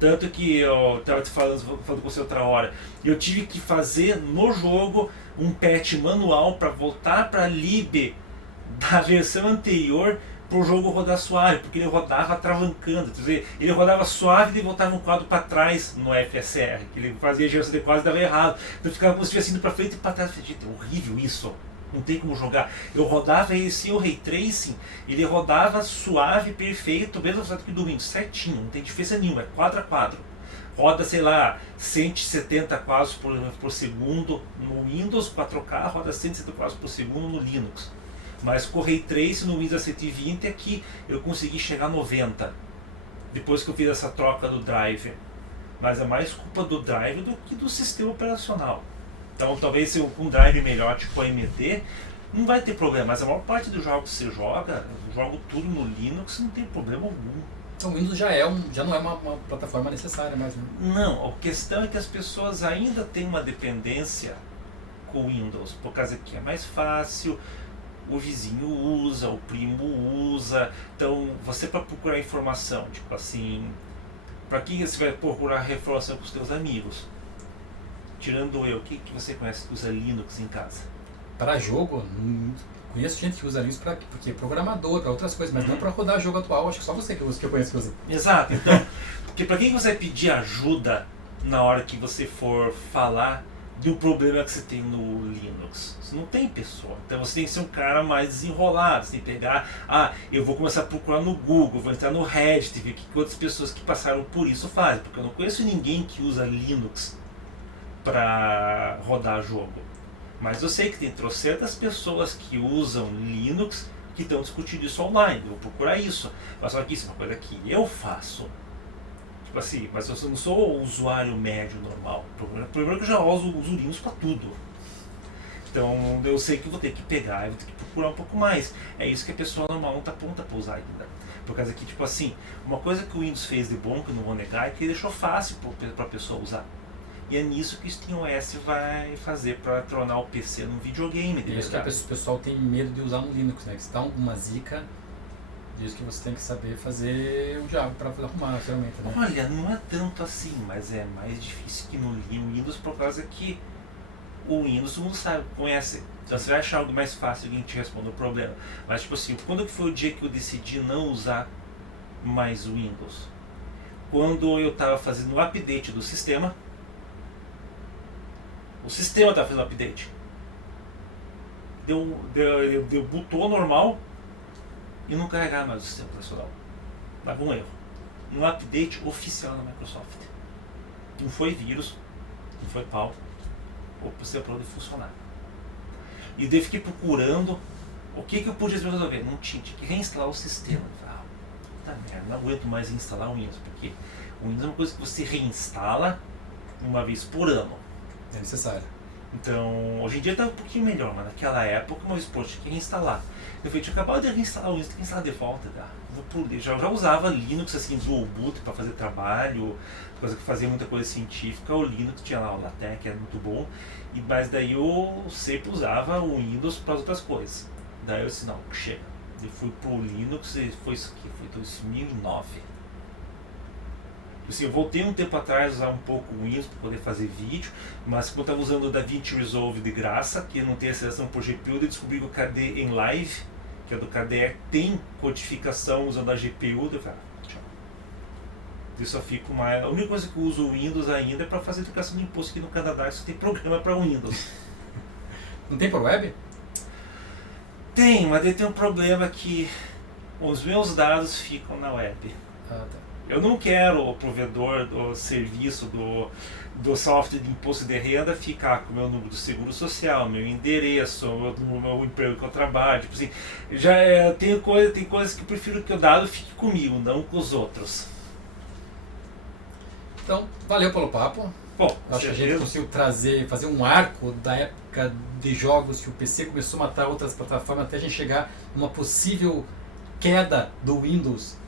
Tanto que eu estava te falando com você outra hora, eu tive que fazer no jogo um patch manual para voltar para a lib da versão anterior para o jogo rodar suave, porque ele rodava travancando, quer dizer, ele rodava suave e voltava um quadro para trás no FSR, que ele fazia geração de quadros e dava errado, então ficava como se estivesse indo para frente e para trás. Gente, é horrível isso, não tem como jogar. Eu rodava ele sem o Ray Tracing, ele rodava suave, perfeito, mesmo que do Windows, certinho, não tem diferença nenhuma, é quadro a quadro. Roda, sei lá, 170 quadros por segundo no Windows, 4K roda 170 quadros por segundo no Linux. Mas com o Ray Tracing no Windows 120 aqui eu consegui chegar a 90, depois que eu fiz essa troca do driver. Mas é mais culpa do driver do que do sistema operacional. Então talvez se um drive melhor, tipo AMD, não vai ter problema, mas a maior parte dos jogos que você joga, eu jogo tudo no Linux, não tem problema algum. Então o Windows já não é uma plataforma necessária mais, né? Não, a questão é que as pessoas ainda têm uma dependência com o Windows, por causa que é mais fácil, o vizinho usa, o primo usa, então você para procurar informação, tipo assim, para quem você vai procurar informação com os seus amigos? Tirando eu, o que você conhece que usa Linux em casa? Para jogo, conheço gente que usa Linux porque é programador, para outras coisas, mas não para rodar jogo atual. Acho que só você que eu conheço que usa. Exato, então, porque para quem você vai pedir ajuda na hora que você for falar do problema que você tem no Linux? Você não tem pessoa, então você tem que ser um cara mais desenrolado, você tem que pegar, eu vou começar a procurar no Google, vou entrar no Reddit, ver o que outras pessoas que passaram por isso fazem, porque eu não conheço ninguém que usa Linux para rodar jogo. Mas eu sei que tem trocentas pessoas que usam Linux que estão discutindo isso online. Eu vou procurar isso. Mas só que isso é uma coisa que eu faço. Tipo assim, mas eu não sou o usuário médio normal. Primeiro que eu já uso Linux para tudo. Então eu sei que vou ter que pegar e vou ter que procurar um pouco mais. É isso que a pessoa normal não está pronta para usar ainda. Por causa que, tipo assim, uma coisa que o Windows fez de bom, que eu não vou negar, é que ele deixou fácil para a pessoa usar. E é nisso que o SteamOS vai fazer para tornar o PC num videogame. E é isso que o pessoal tem medo de usar no Linux, né? Se dá uma zica, diz que você tem que saber fazer o Java para arrumar, realmente, né? Olha, não é tanto assim, mas é mais difícil que no Windows por causa que o Windows todo mundo sabe, conhece. Então você vai achar algo mais fácil alguém te responder o problema. Mas tipo assim, quando foi o dia que eu decidi não usar mais o Windows? Quando eu estava fazendo o update do sistema. O sistema estava fazendo update. Deu bootou normal e não carregava mais o sistema operacional. Dava um erro. Um update oficial da Microsoft. Não foi vírus, não foi pau. O sistema parou de funcionar. E daí fiquei procurando o que eu podia resolver. Não tinha que reinstalar o sistema. Puta merda, não aguento mais instalar o Windows, porque o Windows é uma coisa que você reinstala uma vez por ano. É necessário. Então, hoje em dia está um pouquinho melhor, mas naquela época, uma vez por tinha que reinstalar. Eu falei, tinha acabado de reinstalar o Windows, tem que instalar de volta. Já usava Linux, assim, dual boot para fazer trabalho, coisa que fazia muita coisa científica. O Linux tinha lá o LaTeX, que era muito bom, mas daí eu sempre usava o Windows para outras coisas. Daí eu disse, não, chega. Eu fui pro Linux e foi isso aqui, foi 2009. Assim, eu voltei um tempo atrás a usar um pouco o Windows para poder fazer vídeo, mas quando eu estava usando o DaVinci Resolve de graça, que não tem aceleração por GPU, eu descobri que o KDE em Live, que é do KDE, tem codificação usando a GPU. Eu falei, tchau. Eu só fico mais. A única coisa que eu uso o Windows ainda é para fazer educação de imposto aqui no Canadá, só tem programa para Windows. Não tem por web? Tem, mas daí tem um problema que os meus dados ficam na web. Ah, tá. Eu não quero o provedor do serviço do software de imposto de renda ficar com o meu número do seguro social, meu endereço, o meu emprego que eu trabalho. Tipo assim, tem coisas que eu prefiro que o dado fique comigo, não com os outros. Então, valeu pelo papo. Bom, acho que a gente conseguiu fazer um arco da época de jogos que o PC começou a matar outras plataformas até a gente chegar numa possível queda do Windows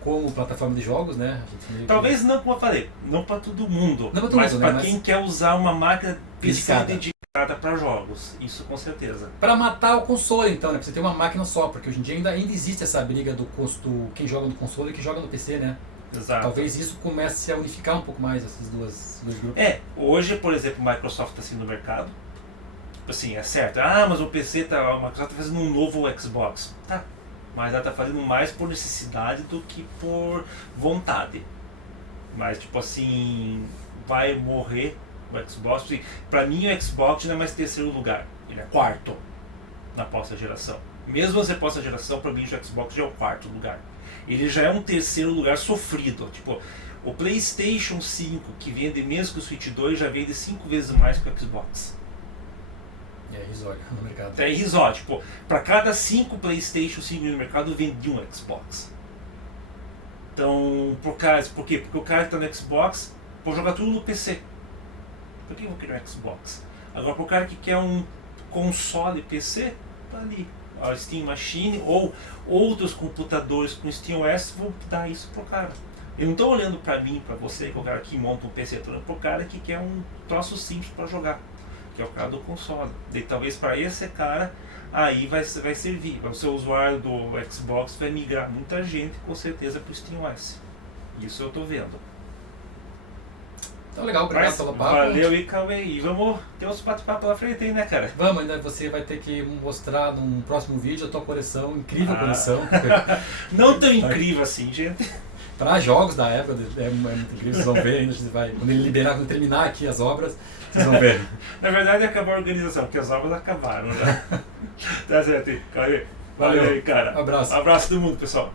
como plataforma de jogos, né? Talvez não, como eu falei, não para todo mundo, mas né? para quem quer usar uma máquina dedicada para jogos, isso com certeza. Para matar o console, então, né? Pra você ter uma máquina só, porque hoje em dia ainda existe essa briga do quem joga no console e quem joga no PC, né? Exato. Talvez isso comece a unificar um pouco mais esses dois grupos. Hoje, por exemplo, a Microsoft está assim no mercado. Assim, é certo. Mas o PC a Microsoft está fazendo um novo Xbox. Tá. Mas ela está fazendo mais por necessidade do que por vontade. Mas, tipo assim, vai morrer o Xbox. Para mim, o Xbox não é mais terceiro lugar. Ele é quarto na próxima geração. Mesmo você próxima geração, para mim, o Xbox já é o quarto lugar. Ele já é um terceiro lugar sofrido. Tipo, o PlayStation 5, que vende menos que o Switch 2, já vende 5 vezes mais que o Xbox. É irrisório no mercado. É irrisório. Tipo, para cada 5 PlayStation 5 no mercado, vende um Xbox. Então, por quê? Porque o cara que está no Xbox pode jogar tudo no PC. Por que eu vou querer um Xbox? Agora, para o cara que quer um console PC, tá ali. A Steam Machine ou outros computadores com SteamOS vão dar isso pro cara. Eu não estou olhando para mim, para você, que é o cara que monta um PC, estou olhando pro cara que quer um troço simples para jogar, que é o cara do console. E talvez para esse cara aí vai servir. O seu usuário do Xbox vai migrar muita gente com certeza para o SteamOS. Isso eu estou vendo. Então legal, obrigado pelo papo. Valeu e calma aí. Vamos ter uns bate-papo pela frente aí, né, cara? Vamos, ainda você vai ter que mostrar num próximo vídeo a tua coleção, incrível coleção. Não tão incrível assim, gente. Para jogos da época, é muito incrível, vocês vão ver ainda, quando ele liberar, quando terminar aqui as obras, vocês vão ver. Na verdade acabou a organização, porque as obras acabaram, né? Tá certo, Cauê. Valeu aí, cara. Um abraço. Abraço do mundo, pessoal.